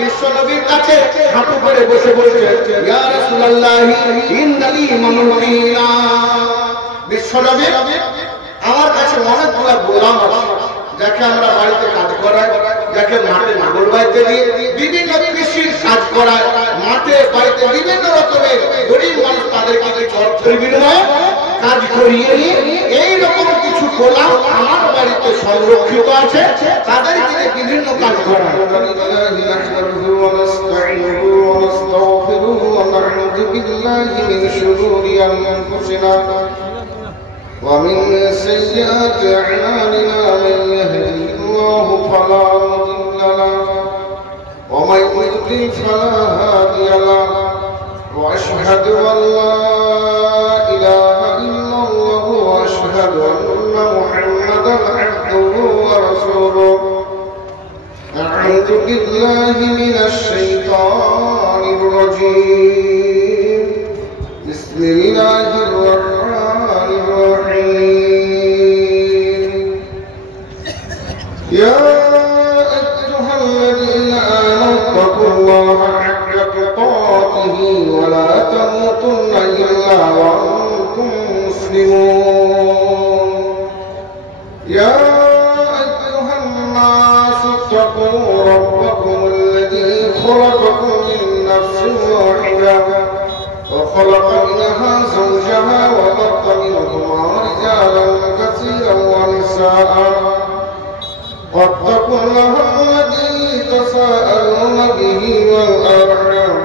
বিশ্বনবীর কাছে হাঁটু করে বসে বসে ইয়া রাসূলুল্লাহি ইন্নালি মামলুকিনা। বিশ্বনবী আমার কাছে অনেকগুলো গোলাম আছে, যাকে আমরা বাড়িতে কাজ করাই, যাকে মাঠে নাঙল বাইতে দিয়ে বিভিন্ন কৃষির কাজ করায়, মাঠে বাড়িতে বিভিন্ন রকমের গরিব মানুষ তাদেরকে কিছু অর্থের বিনিময়ে কাজ করিয়ে নিয়ে এইরকম কিছু গোলাম আমার বাড়িতে সংরক্ষিত আছে, তাদেরকে বিভিন্ন কাজ করায়। ومن سيئات أعمالنا من يهده الله فلا مضل له ومن يضلل فلا هادي له وأشهد أن لا إله إلا الله وأشهد أن محمدا عبده ورسوله. أعوذ بالله من الشيطان الرجيم. بسم الله الرحمن الرحيم. يا أيها الذين آمنوا اتقوا الله حق تقاته ولا تموتن إلا وأنتم مسلمون. يا أيها الناس اتقوا ربكم الذي خلقكم من نفس واحدة وخلق منها زوجها وبث منهما رجالا كثيرا ونساء واتقوا الله الذي تساءلون به والأرحام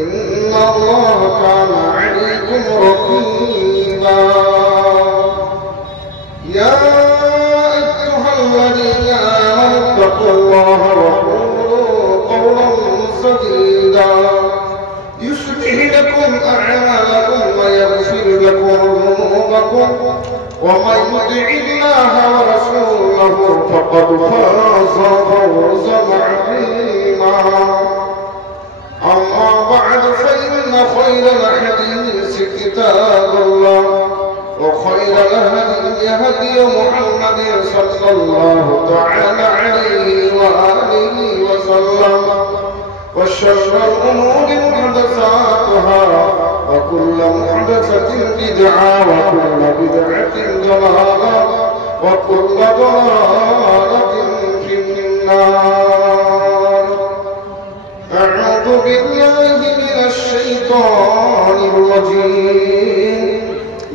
إن الله كان عليكم رقيبا. يا أيها الذين آمنوا اتقوا الله وقولوا قولا سديدا يصلح لكم أعمالكم ويغفر لكم ذنوبكم ومن يطع الله ورسوله فقد فاز فوزا عظيما. أما بعد فإن خير الحديث كتاب الله وخير الهدي هدي محمد صلى الله تعالى عليه وآله وسلم وشر الأمور محدثاتها وكل محدثة بدعة وكل بدعة ضلالة وكل ضلالة في النار. أعوذ بالله من الشيطان الرجيم.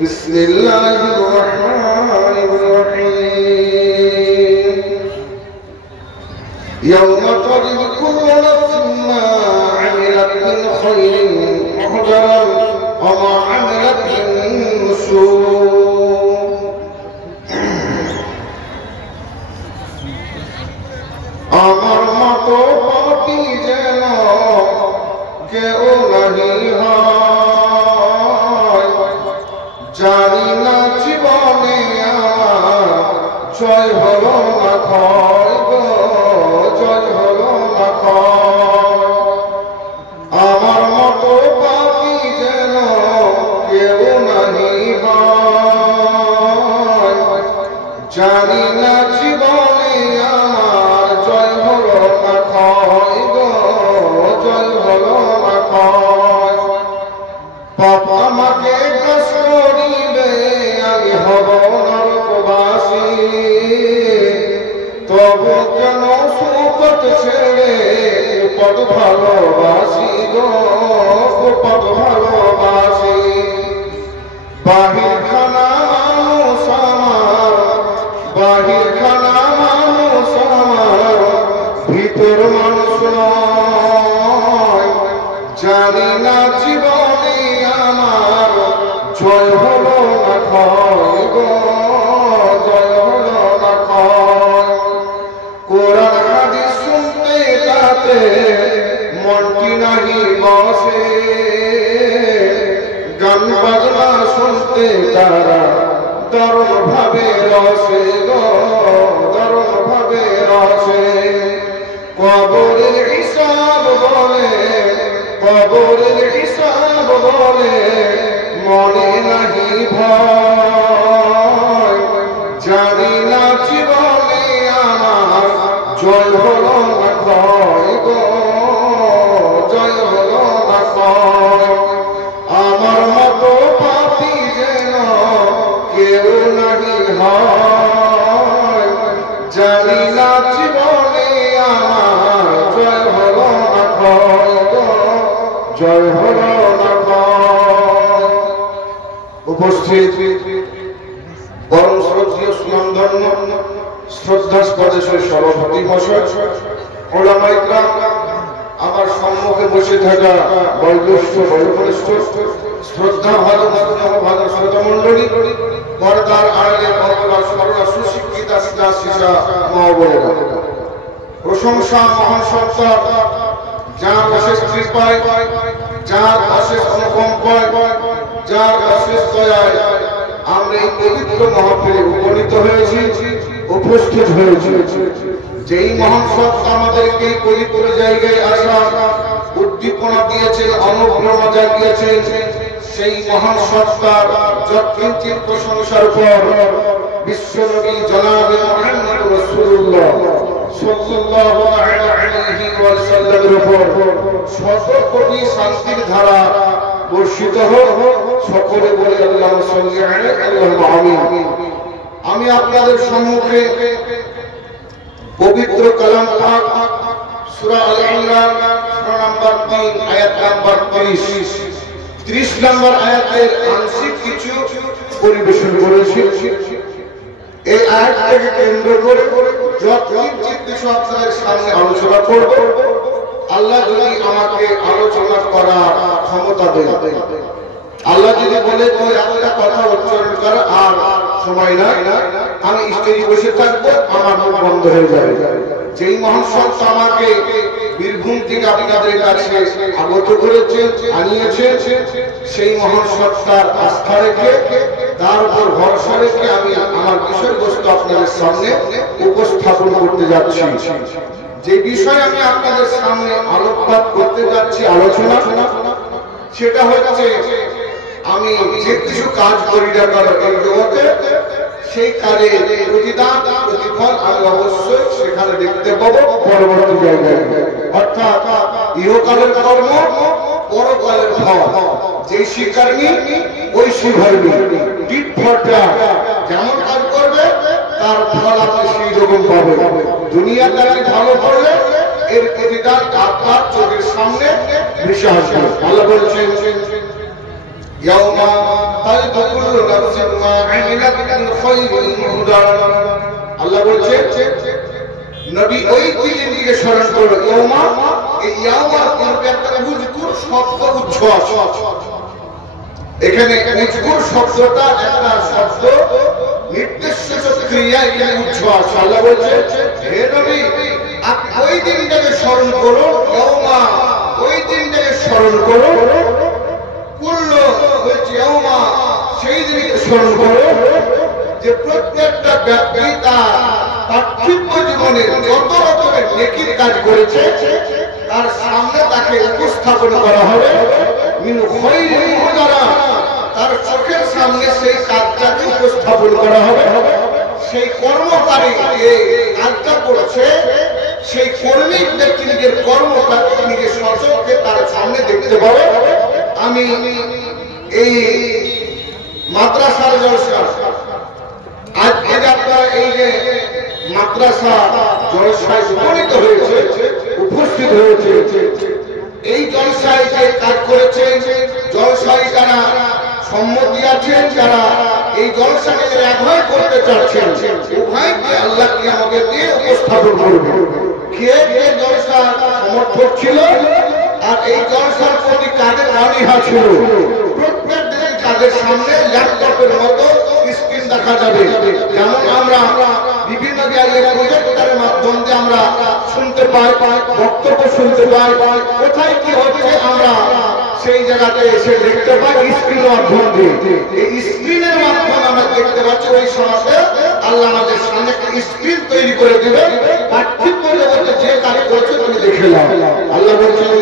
بسم الله الرحمن الرحيم. يوم تجد كل نفس ما عملت من خير محضرا وما عملت من سوء. আমার মতো পাপী যেন কেউ নাহি হয়, জানি না জীবনে আমার জয় হলো না ক্ষয় গো, জয় হলো না ক্ষয়। আমার মতো পাপী যেন কেউ নাহি হয়, জানি না জীবনে আমার জয় হলো না ক্ষয় গো, জয় হলো না ক্ষয়। পাপ আমাকে গ্রাস করিবে আমি হব নরকবাসী, তবু কেন সুপথ ছেড়ে পদ ভালোবাসি গো, পদ ভালোবাসি। বাহির খানা মানুষ আমার, বাহির খানা মানুষ আমার, ভিতর মানুষ নয়। জানি না জীবনে আমার জয় হলো না ক্ষয় গো, জয় হলো না ক্ষয়। কোরআন হাদিস শুনতে তাতে মনটি নাহি বসে, গান বাজনা শুনতে তারা দারুণ ভাবে রসে গো, দারুণ ভাবে রসে। কবরের হিসাব বলে, কবরের হিসাব বলে মনে নাহি ভয়। জানি না জীবনে আমার জয় হলো না ক্ষয় গো, জয় হলো না উপস্থিত পরম শ্রদ্ধেয় সুনামধন্য শ্রদ্ধাস্পদে সভাপতি মহাশয়, ওলামা ইকরাম, আমার সম্মুখে বসে থাকা বয়োজ্যেষ্ঠ বয়োকনিষ্ঠ শ্রদ্ধা ভালো ভালো শ্রোতা মণ্ডলী, পর্দার আড়ালে অবলা সরলা সুশিক্ষিতা সিধা সিধা মা বোনেরা, প্রশংসা মহান সত্তার, যার অশেষ কৃপায়, যার অশেষ অনুকম্পায়, যার অশেষ দয়ায় আমরা এই পবিত্র মহাপীরে উপনীত হয়েছি, উপস্থিত হয়েছি। যেই মহান সত্তা আমাদেরকে এই পবিত্র জায়গায় আসার উদ্দীপনা দিয়েছেন, অনুপ্রেরণা জাগিয়েছেন, সেই মহান সত্তার যৎকিঞ্চিৎ প্রশংসার পর বিশ্বনবী জনাবে মুহাম্মদ রাসূলুল্লাহ সাল্লাল্লাহু আলাইহি ওয়াসাল্লামের উপর শত কোটি শান্তির ধারা বর্ষিত হোক। সকলে বলে আল্লাহুম্মা সাল্লি আলাইহি আল্লাহুম্মা আমিন। আমি আপনাদের সম্মুখে পবিত্র কালাম পাক সূরা আল ইমরান সূরা নাম্বার 3 আয়াত নাম্বার 30 নম্বর আয়াতের আংশিক কিছু পরিবেশন করেছি। এই আয়াতটাকে কেন্দ্র করে যৎকিঞ্চিৎ কিছু আপনাদের সামনে আলোচনা করব। আল্লাহ যদি আমাকে আলোচনা করার ক্ষমতা দেন, আল্লাহ যদি বলে তো একটা কথা উচ্চারণ করা আর সময় নাই, আমি স্টেজে বসে থাকবো, আমার মুখ বন্ধ হয়ে যাবে। যেই মহান সত্তা আমাকে বীরভূম থেকে আপনাদের কাছে আগত করেছে, আনিয়েছে, সেই মহান সত্তার আস্থা রেখে, তার উপর ভরসা রেখে আমি আমার বিষয়বস্তু আপনাদের সামনে উপস্থাপন করতে যাচ্ছি। যে বিষয় আমি আপনাদের সামনে আলোকপাত করতে যাচ্ছি, আলোচনা, সেটা হচ্ছে আমি যে কিছু কাজ করি না কেন এই জগতে, সেই কাজে প্রতিদান প্রতিফল আমি অবশ্যই সেখানে দেখতে পাবো পরবর্তী জায়গায়। অর্থাৎ ইহকালের কর্ম, পরকালের ফল। যে শিকারী ওই শিকারী, টিট ফর ট্যাট, যেমন কাজ করবে তার ফল আপনি সেই রকম পাবেন। দুনিয়াতে আপনি ভালো করলে এর প্রতিদান আপনার চোখের সামনে ভেসে আসবে। আল্লাহ বলছেন يوم تجد كل نفس ما عملت من خير محضرا। আল্লাহ বলছেন নবী ওই দিনটিকে স্মরণ করো। ইয়াউমা, এই ইয়াউমা পূর্বে একটা উজকুর শব্দ উচ্ছ্বাস। এখানে উজকুর শব্দটা একটা শব্দ, নির্দেশসূচক ক্রিয়া, এখানে উচ্ছ্বাস। আল্লাহ বলছেন হে নবী আপনি ওই দিনটাকে স্মরণ করো। ইয়াউমা, ওই দিনটাকে স্মরণ করো। সেই দিনকে স্মরণ করো যে প্রত্যেকটা ব্যক্তি তার পার্থিব জীবনে যত রকমের নেকির কাজ করেছে তার সামনে তাকে উপস্থাপন করা হবে। তার চোখের সামনে সেই কাজটাকে উপস্থাপন করা হবে। সেই কর্মকারী যে কাজটা করেছে, সেই কর্মী ব্যক্তি নিজের কর্মটা নিজের সচক্ষে তার সামনে দেখতে পাবে। আমি এই মাদ্রাসার জলসা, আজ আপনারা এই যে মাদ্রাসা জলসায় উপনীত হয়েছে, উপস্থিত হয়েছে, এই জলসায় যে কাজ করেছে, জলসায় যারা সম্মতি আছেন, যারা এই জলসাকে একভাবে করতে চাচ্ছেন, উভয়কে আল্লাহকে আমাকে দিয়ে উপস্থাপন করবে। কে কে জলসা সমর্থক ছিল আর এই জলসার প্রতি কাদের অনীহা ছিল, প্রত্যেক দিন কাদের সামনে ল্যাপটপের মতো স্ক্রিন দেখা যাবে। যেমন আমরা বিভিন্ন জায়গায় প্রজেক্টরের মাধ্যম দিয়ে আমরা শুনতে পাই, বক্তব্য শুনতে পাই, কোথায় কি হচ্ছে আমরা সেই জায়গাতে এসে দেখতে পাই স্ক্রিনের মাধ্যম দিয়ে। এই স্ক্রিনের মাধ্যমে আমরা দেখতে পাচ্ছি ওই সমাজে আল্লাহ আমাদের সামনে একটা স্ক্রিন তৈরি করে দিবে। পার্থিব জগতে যে কাজ করেছে তুমি দেখে নাও। আল্লাহ বলছেন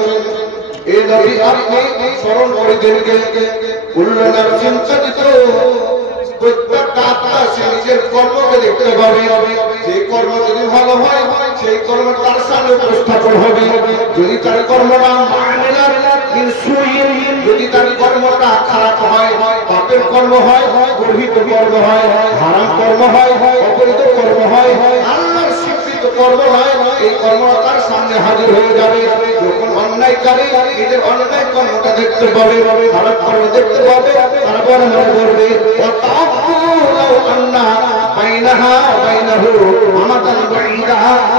এই নবী আপনি স্মরণ করে দেনকে উল্লনার চিন্তিত প্রত্যেকটা আত্মা সে নিজের কর্মকে দেখতে পাবে। সেই কর্ম যদি ভালো হয় সেই কর্ম তার সামনে উপস্থাপন হবে। যদি তার কর্মটা মানিলার যদি তার কর্মটা খারাপ হয়, পাপের কর্ম হয়, গর্হিত কর্ম হয়, হারাম কর্ম হয়, অপরিত কর্ম হয়, আল্লাহর স্বীকৃত কর্ম নয়, এই কর্মটা তার সামনে হাজির হয়ে যাবে। যখন অন্যায়কারী নিজের অন্যায় কর্মটা দেখতে পাবে, খারাপ কর্ম দেখতে পাবে, তারপর মনে করবে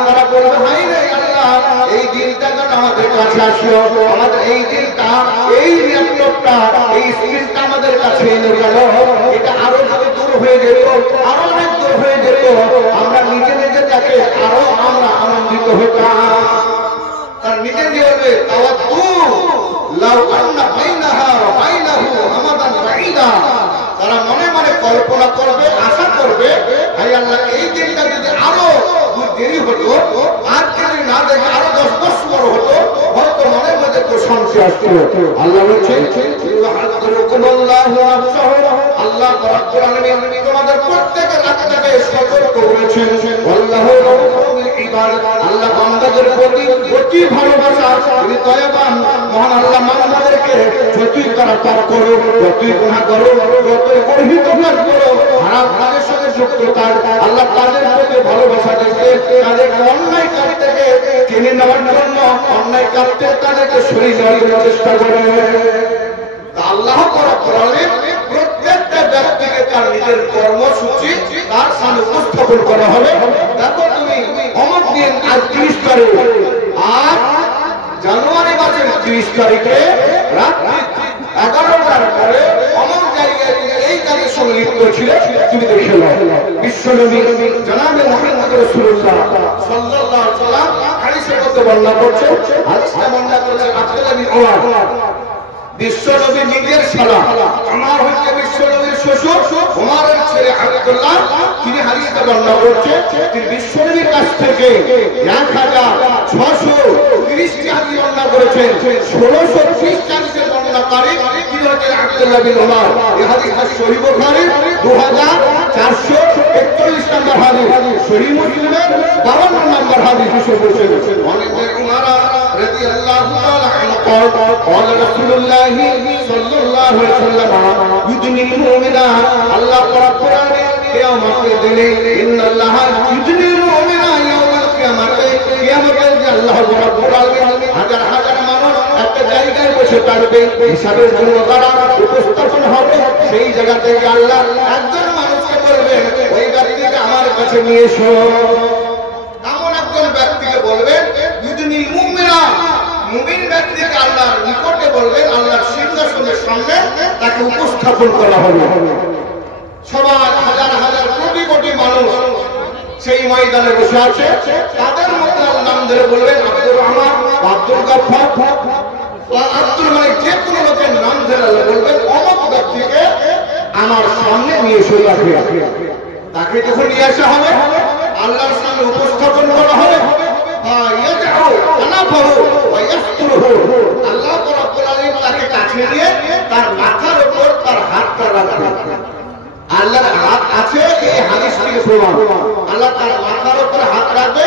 তারা বলবে হাই রে আল্লাহ, এই দিনটা যেন আমাদের কাছে আসিও, আমাদের এই দিনটা, এই ল্যাপটপটা, এই স্ক্রিনটা আমাদের কাছে এনে গেল, এটা আরো ভাবে দূর হয়ে যেত, আরো অনেক দূর হয়ে যেত, আমরা নিজে নিজে তাকে আরো আমরা আনন্দিত হতাম। তার নিজে যে বলবে তারা মনে মনে কল্পনা করবে, আশা করবে, ভাই আল্লাহ এই দিনটা যদি আরো দেরি হতো, আর যদি না দেখে আরো 10 বছর বড় হতো, হয়তো মনের মধ্যে প্রশান্তি আসতো। আল্লাহ বলছেন আল্লাহ রাব্বুল আলামিন তোমাদের প্রত্যেকের আত্মাকে সতর্ক করেছেন। আল্লাহ বান্দাদের প্রতি অতি ভালোবাসা, তিনি দয়াবান মহান আল্লাহ। বান্দাদেরকে যতই তারা পাপ করো, যতই গুনাহ করো, যতই গর্হিত কাজ করো, হারাম কাজের সাথে যুক্ত কাজ, আল্লাহ তাদের প্রতি ভালোবাসা দেখে তাদের অন্যায় কাজ থেকে কিনে নেওয়ার জন্য অন্যায় কাজ থেকে তাদেরকে সরিয়ে নেওয়ার চেষ্টা করে। আল্লাহ প্রত্যেকটা ব্যক্তিকে তার নিজের কর্মসূচি তার সামনে উপস্থাপন করা হবে। দেখো তুমি অমুক দিন আজ 30 তারিখ, আর জানুয়ারি মাসের 30 তারিখে রাত্রি 11টার পরে অমুক জায়গায় এই কাজের সঙ্গে লিপ্ত ছিল, তুমি দেখে নাও। বিশ্বনবী জনাবে মুহাম্মদ রাসূলুল্লাহ সাল্লাল্লাহু আলাইহি ওয়াসাল্লাম হাদিসের মধ্যে বর্ণনা করছে, হাদিসটা বর্ণনা করেছেন আব্দুল্লাহ বিন ওমর। বিশ্বনবী নিজের শালা, আমার হচ্ছে বিশ্বনবীর শ্বশুর ওমরের ছেলে আব্দুল্লাহ, তিনি হাদিসটা বর্ণনা করছে। তিনি বিশ্বনবীর কাছ থেকে 1630টি হাদিস বর্ণনা করেছেন। 1630 হাদিসের বর্ণনাকারী তিনি হচ্ছেন আব্দুল্লাহ বিন ওমর। এই হাদিসটা সহিহ বুখারী 2441 নম্বর হাদিস, সহিহ মুসলিমের 52 নম্বর হাদিস এসে বলছেন। অনেক উমর রাদিয়াল্লাহু তাআলা আনহু قال رسول الله صلى الله عليه وسلم يدني المؤمن الله رب العالمين কিয়ামতের দিনে ইন্নাল্লাহ ইউদনিল মুমিনা ইয়াউমাল কিয়ামাতে, কিয়ামতের দিনে আল্লাহ রাব্বুল আলামিন হাজার হাজার মানুষ একটা জায়গায় বসে থাকবে, হিসাবের জন্য তারা উপস্থাপন হবে। সেই জায়গা থেকে আল্লাহ একজন মানুষকে বলবেন, ওই ব্যক্তিকে আমার কাছে নিয়ে এসো। এমন একজন ব্যক্তিকে বলবেন ইউদনিল মুমিনা, মুমিন ব্যক্তিকে আল্লাহর নিকটে বলবেন, আল্লাহর সিংহাসনের সামনে তাকে উপস্থাপন করা হবে। সবার হাজার হাজার কোটি কোটি মানুষ সেই ময়দানে বসে আছে, তাদের মধ্যে নাম ধরে বলবেন আব্দুর রহমান, আব্দুল গাফফার, আব্দুল মালিক, যে কোনো লোকের নাম ধরে বলবেন অমুক ব্যক্তিকে আমার সামনে নিয়ে এসে রাখবে। তাকে যখন নিয়ে আসা হবে, আল্লাহর সামনে উপস্থাপন করা হবে, আল্লাহ রাব্বুল আলামিন তাকে কাছে নিয়ে তার মাথার উপর তার হাতটা রাখবে। আল্লাহর হাত আছে, এই হাদিস থেকে প্রমাণ। আল্লাহ তার মাথার উপর হাত রাখবে,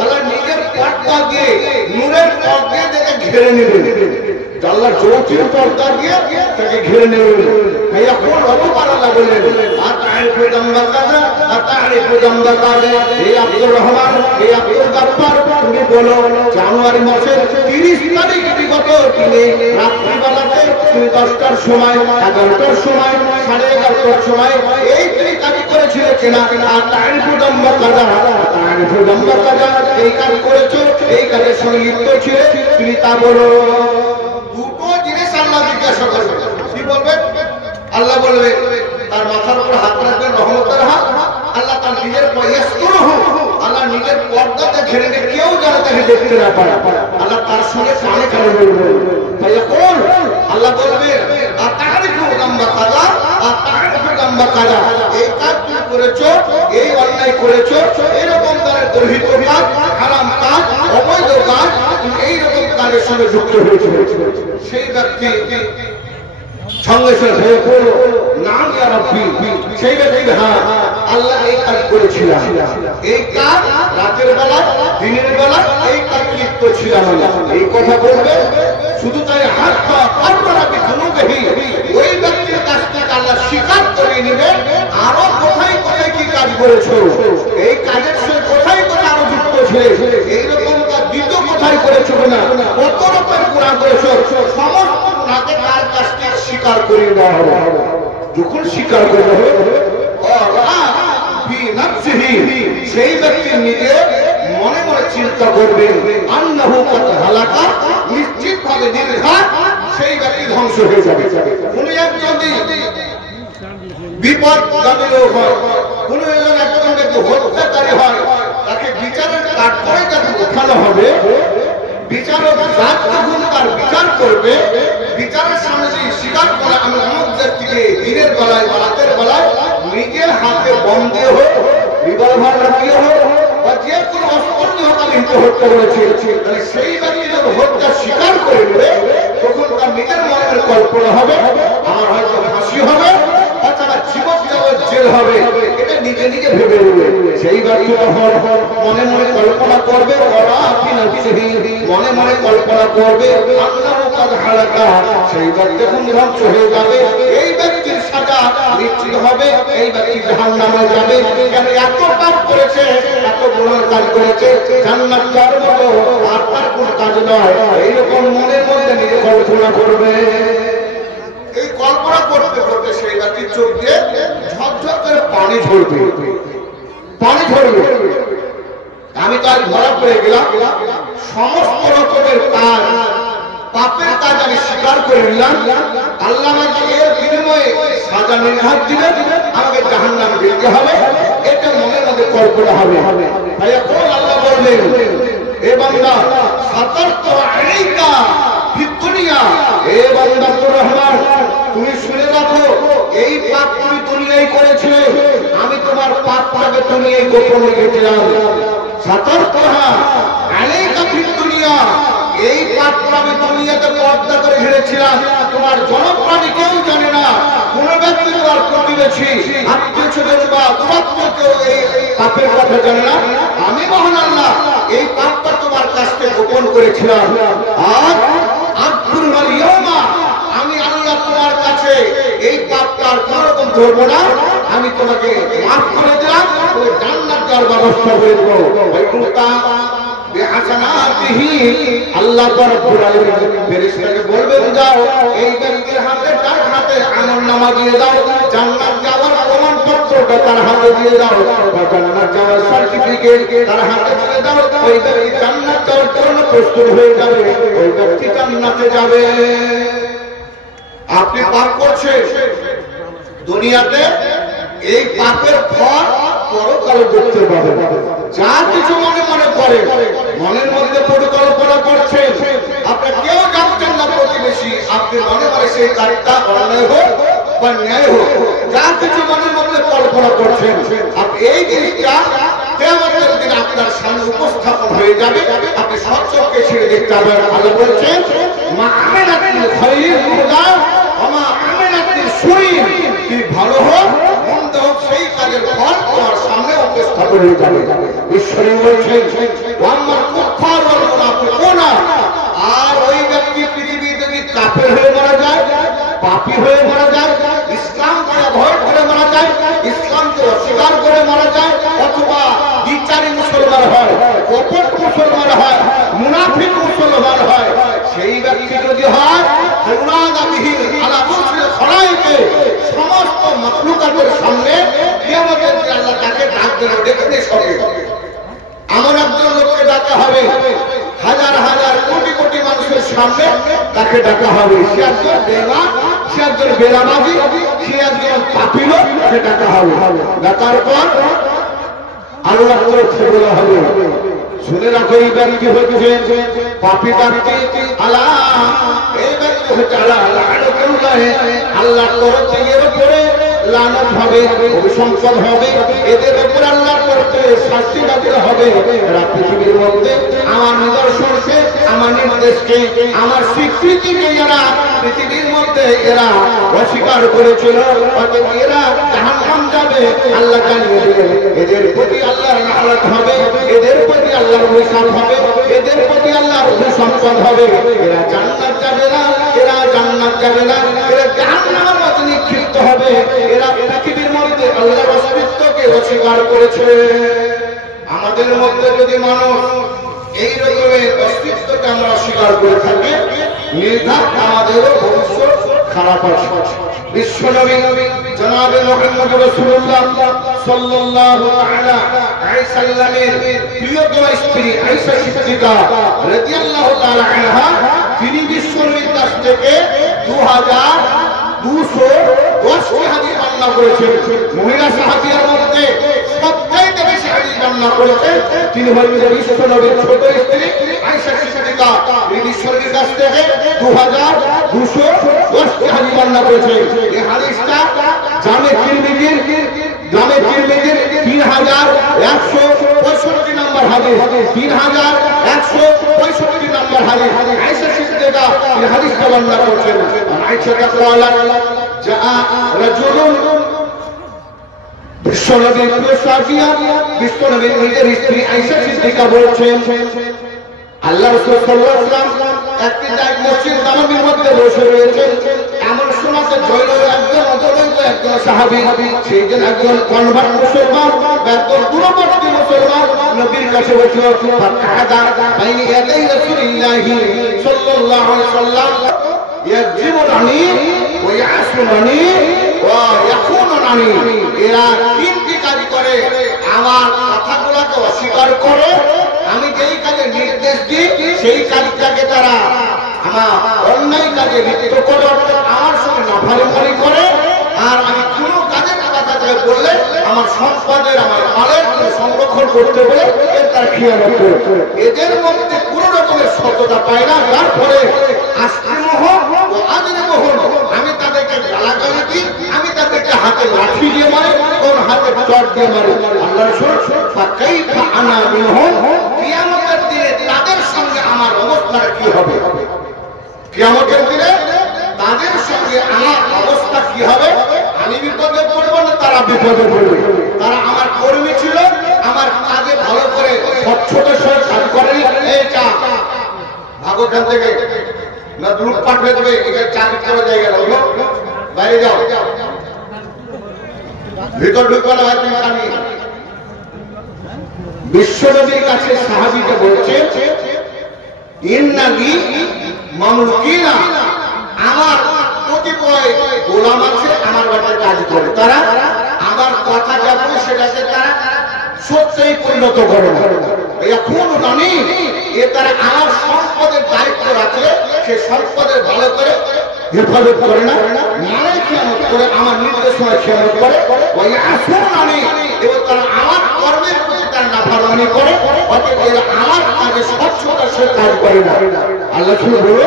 আল্লাহ নিজের পর্দা দিয়ে, নূরের পর্দা দিয়ে ঘিরে নেবে। আল্লাহর চৌকির পর্দা দিয়ে তাকে ঘিরে নেবে। এখন অতবার আল্লাহ বললেন আতারিফু জামবাকাদা, আতারিফু জামবাকাদা, হে আব্দুর রহমান, হে আব্দুল গাফফার, তুমি বলো জানুয়ারি মাসের 30 তারিখ বিগত দিনে রাত্রিবেলাতে তুমি 10টার সময়, 11টার সময়, 11:30টার সময় এই তুমি কাজ করেছিলে কিনা? আতারিফু জামবাকাদা, আতারিফু জামবাকাদা, এই কাজ করেছো, এই কাজের সঙ্গে লিপ্ত ছিলে, তুমি তা বলো। দুটো জিনিস আল্লাহ জিজ্ঞাসা করবে। কি বলবে? আল্লাহ বলবে তার মাথার উপর হাত রাখবেন, রহমতের হাত। আল্লাহ তার নিজের আল্লাহ নিজের পর্দাতে ঘিরে নিয়ে কেউ যেন তাকে দেখতে না পারে। আল্লাহ তার সঙ্গে কানে কানে বলবে। আল্লাহ বলবে এই কাজ তুমি করেছো, এই অন্যায় করেছো, এরকম তার গর্হিত কাজ, হারাম কাজ, অবৈধ কাজ, তুমি এইরকম কাজের সঙ্গে যুক্ত হয়েছে। সেই ব্যক্তি সঙ্গে সঙ্গে হয়ে পড়লো নাম ইয়া রাব্বি, সেই ব্যক্তি হ্যাঁ আল্লাহ এই কাজ করেছিলাম, এই কাজ রাতের বেলা দিনের বেলা এই কাজ লিপ্ত ছিলাম, এই কথা বলবে। শুধু তাই হাত পা পারবে ওই ব্যক্তির কাছ থেকে আল্লাহ স্বীকার করে নেবে আরো কোথায় কোথায় কি কাজ করেছো, এই কাজের সঙ্গে কোথায় কোথায় আরো যুক্ত ছিলে, এইরকম কাজ দ্বিতীয় কোথায় করেছো না, কত রকমের গুনাহ করেছো, সমস্ত গুনাহকে তার কাছ থেকে স্বীকার করে দেওয়া হবে। যখন স্বীকার করে হবে সেই ব্যক্তি নিজে মনে মনে চিন্তা করবে আন্নাহু কাদ হালাকা, নিশ্চিত ভাবে নির্ঘাত সেই ব্যক্তি ধ্বংস হয়ে যাবে। কোন এক যদি বিপদগামী লোক হয়, কোন একজন ব্যক্তি হত্যাকারী হয়, তাকে বিচারের কাঠগড়ায় যাতে ওঠানো হবে, বিচারক জাত যখন তার বিচার করবে, বিচারের সামনে যদি স্বীকার করে আমি আমাদের থেকে দিনের বেলায় বা রাতের বেলায় নিজের হাতে বম দিয়ে হোক, রিভলভার লাগিয়ে হোক বা যে কোনো অস্ত্র দিয়ে হোক আমি হত্যা করেছি, সেই ব্যক্তি যখন হত্যা স্বীকার করে নেবে, তখন তার নিজের মনের কল্পনা হবে আমার হয়তো ফাঁসি হবে অথবা জীবন জেল হবে, এটা নিজে নিজে ভেবে নেবে। সেই ব্যক্তি তখন মনে মনে কল্পনা করবে, মনে মনে কল্পনা করবে আল্লাহু কাদ হালাকা, সেই ব্যক্তি যখন ধ্বংস হয়ে যাবে, এই ব্যক্তির সাজা নিশ্চিত হবে, এই ব্যক্তি জাহান্নামে যাবে। কেন এত পাপ করেছে, এত গুনাহ কাজ করেছে, জান্নাত যাওয়ার মতো আর তার কোন কাজ নয়, এইরকম মনের মধ্যে নিজে কল্পনা করবে। এই কল্পনা করতে করতে সেই ব্যক্তির চোখ দিয়ে ঝরঝর করে পানি ঝরবে, পানি ঝরবে। আমি তো আজ ধরা পড়ে গেলাম, সমস্ত রকমের কাজ পাপের কাজ আমি স্বীকার করে নিলাম, আল্লাহ আমাকে এর বিনিময়ে সাজা নির্ঘাত দিবেন, আমাকে জাহান্নামে যেতে হবে, এটা মনের মধ্যে কল্পনা হবে। তাই এখন আল্লাহ বললেন এ বান্দা সতর্ক আলাইকা ফিদ দুনিয়া, এ বান্দা তোর রহমান তুমি শুনে রাখো, এই পাপ তুমি দুনিয়ায় করেছিলে, আমি তোমার পাপটাকে দুনিয়ায় গোপনে রেখেছিলাম। সতর্ক আলাইকা ফিদ দুনিয়া, এই পাপটা আমি দুনিয়াতে পর্দা করে ছেড়েছিলাম, তোমার জনপ্রাণী কেউ জানে না, কোন ব্যক্তি তোমার প্রতিবেশী আত্মীয় স্বজন বা দূরাত্মীয় কেউ এই পাপের কথা জানে না, আমি মহান আল্লাহ এই পাপটা তোমার কাছ থেকে গোপন করেছিলাম। আর আকুরুল ইয়াউমা, আমি আল্লাহ তোমার কাছে এই পাপটা আর কোন রকম ধরব না, আমি তোমাকে মাফ করে দিলাম, তুমি জান্নাত যাওয়ার ব্যবস্থা করে দেব। ওয়াইকুতা বিহাসানাতিহি, আল্লাহ রব্বুল আলামিন ফেরেশতাকে বলবেন যাও এই ব্যক্তির হাতে তার হাতে আমলনামা দিয়ে দাও, জান্নাত যাওয়ার প্রমাণপত্রটা তার হাতে দিয়ে দাও, জান্নাত যাওয়ার সার্টিফিকেট তার হাতে দিয়ে দাও, ওই ব্যক্তি জান্নাত যাওয়ার জন্য প্রস্তুত হয়ে যাবে, ওই ব্যক্তি জান্নাতে যাবে। আপনি পাপ করছেন দুনিয়াতে, এই পাপের ফল পরকালে দেখতে পাবেন। যা কিছু মনে মনে করে, মনের মধ্যে পরিকল্পনা করছে, আপনি কেউ জানতেন না প্রতিবেশী, আপনি মনে মনে সেই কাজটা অন্যায় হোক বা ন্যায় হোক, যা কিছু মনের মধ্যে কল্পনা করছেন, আপনি এই জিনিসটা কিয়ামতের দিন আপনার সামনে উপস্থাপন হয়ে যাবে, আপনি সচক্ষে ছেড়ে দেখতে পাবেন। আল্লাহ বলছেন মা আমিলাতুল খায়র মুদা ওয়া মা আমিলাতুল সুইন, কি ভালো হোক মন্দ হোক সেই কাজের ফল তোমার সামনে উপস্থাপন হয়ে যাবে। ঈশ্বর বলছেন ওয়াম্মাল কুফার ওয়াল মুনাফিকুনা, আর ওই ব্যক্তি পৃথিবীতে যদি কাফের হয়ে মারা যায়, পাপী হয়ে মারা যায়, ইসলামকে অবহেলা করে মারা যায়, ইসলামকে অস্বীকার করে মারা যায়, অথবা দ্বিচারী মুসলমান হয়, কপট মুসলমান হয়, মুনাফিক মুসলমান হয়, সেই ব্যক্তি যদি হয় সমস্ত মাখলুকাতের সামনে কিয়ামতের দিন আল্লাহ তাকে ডাক দেবে, ডেকে সবে এমন একজন লোককে ডাকা হবে, হাজার হাজার কোটি কোটি মানুষের সামনে তাকে ডাকা হবে, সে একজন বেঈমান, সে একজন বেরামাজি, সে একজন পাপী লোক, তাকে ডাকা হবে। ডাকার পর আল্লাহ তরফে বলা হবে শুনে রাখো এই ব্যক্তি হচ্ছে পাপী ব্যক্তি, আল্লাহ এই ব্যক্তি হচ্ছে আল্লাহ তরফ থেকে এর উপরে লানত হবে, অভিসম্পদ হবে, এদের উপর আল্লাহর তরফে শাস্তি নাযিল হবে। এরা পৃথিবীর মধ্যে আমার নিদর্শনকে, আমার নির্দেশকে, আমার স্বীকৃতিকে এরা পৃথিবীর মধ্যে এরা অস্বীকার করেছিল, অতএব এরা জাহান্নাম যাবে। আল্লাহ জানিয়ে দিলেন এদের প্রতি আল্লাহর লানত হবে, এদের প্রতি আল্লাহর অভিশাপ হবে, এদের প্রতি আল্লাহর অভিসম্পদ হবে। এরা জান্নাত যাবে না, এরা জান্নাত যাবে না, এরা জাহান্নামের মধ্যে নিক্ষিপ্ত হবে। এরা পৃথিবীর মধ্যে আল্লাহর অস্তিত্বকে অস্বীকার করেছে। আমাদের মধ্যে যদি মানুষ এই রকমের অস্তিত্বকে আমরা অস্বীকার করে থাকি, নির্ঘাত আমাদেরও ভবিষ্যৎ খারাপ আছে। বিশ্বনবী জনাবে মুহাম্মদ রাসূলুল্লাহ সাল্লাল্লাহু তাআলা আলাইহি সাল্লামের প্রিয়তমা স্ত্রী আয়েশা সিদ্দিকা রাদিয়াল্লাহু তাআলা আনহা, তিনি বিশ্বনবীর কাছ থেকে 2210টি হাদিস বর্ণনা করেছেন। মহিলা সাহাবীদের মধ্যে সবথেকে বেশি হাদিস বর্ণনা করেছেন তিনি হলেন বিশ্বনবীর ছোট স্ত্রী আয়েশা সিদ্দিকা। তিনি বিশ্বনবীর কাছ থেকে 2210টি হাদিস বর্ণনা করেছেন। এই হাদিসটা জামে তিরমিজির 3165 নম্বর হাদিস, 3165 নম্বর হাদিস। আয়েশা সিদ্দিকা এই হাদিসটা বর্ণনা করেছেন। আয়েশা قالت جاء رجل বিশ্বনবীর প্রিয় সাহাবিয়া, বিশ্বনবীর নিজের স্ত্রী আয়েশা সিদ্দিকা বলছেন, আল্লাহ রাসূল সাল্লাল্লাহু আলাইহি ওয়াসাল্লাম একটি জায়গায় মসজিদ নববীর মধ্যে বসে রয়েছেন। এমন সময় জয়নব একজন সাহাবী, সেই যে একজন কনভার্ট মুসলমান, একজন দূরবর্তী মুসলমান নবীর কাছে বসে ফাকাদা বাইনা ইয়াদাই রাসূলিল্লাহি সাল্লাল্লাহু আলাইহি ওয়াসাল্লাম ইয়াজিবুনি ওয়া ইয়াসুনি ওয়া ইয়াকুনুনি। এরা তিনটি কাজ করে, আমার কথাগুলোকে অস্বীকার করে, আমি যেই কাজে নির্দেশ দিই সেই কাজটাকে তারা আমার অন্যায় কাজে লিপ্ত করে, আমার সঙ্গে নাফরমানি করে। আর আমি কোনো কাজের কথা বললে আমার সম্পদের, আমার মালের সংরক্ষণ করতে বলে এর তার খিয়ানত করে। এদের মধ্যে কোনো রকমের সততা পায় না, যার ফলে আমি তাদেরকে গালাগালি দিই, আমি তাদেরকে হাতে লাঠি দিয়ে মারি, কোন হাতে চট দিয়ে মারি। আল্লাহ রাসূল ফাকাইফা আনা মিনহুম, কিয়ামতের দিনে তাদের সঙ্গে আমার অবস্থা কি হবে? কিয়ামতের দিনে তাদের সঙ্গে আমার অবস্থা কি হবে? আমি বিপদে পড়বো না তারা বিপদে পড়বে। তারা আমার কর্মী ছিল, আমার কাজে ভালো করে স্বচ্ছতার সঙ্গে কাজ করেনি। এই চা ভাগো খান থেকে না গ্রুপ পাঠিয়ে দেবে, এখানে চাকরি করা জায়গা লাগলো, বাইরে যাও, ভিতর ঢুকবে না ভাই, তুমি কানি। বিশ্বনবীর কাছে সাহাবীকে বলছে, ইন্নালি মামলুকিনা, আমার কতিপয় গোলাম আছে, আমার বাড়িতে কাজ করে, তারা আমার কথা যা বলে সেটাকে তারা সত্যই পরিণত করে না। এখন জানি এ তারা আমার সম্পদের দায়িত্ব রাখলে সে সম্পদের ভালো করে হেফাজত করে না, মানে খেয়ানত করে, আমার নির্দেশনা খেয়ানত করে। ওই আসুন আমি এবং তারা আমার কর্মের প্রতি তারা নাফরমানি করে, অতএব এরা আমার কাজে স্বচ্ছতার সাথে কাজ করে না। আল্লাহ শুনে বলো,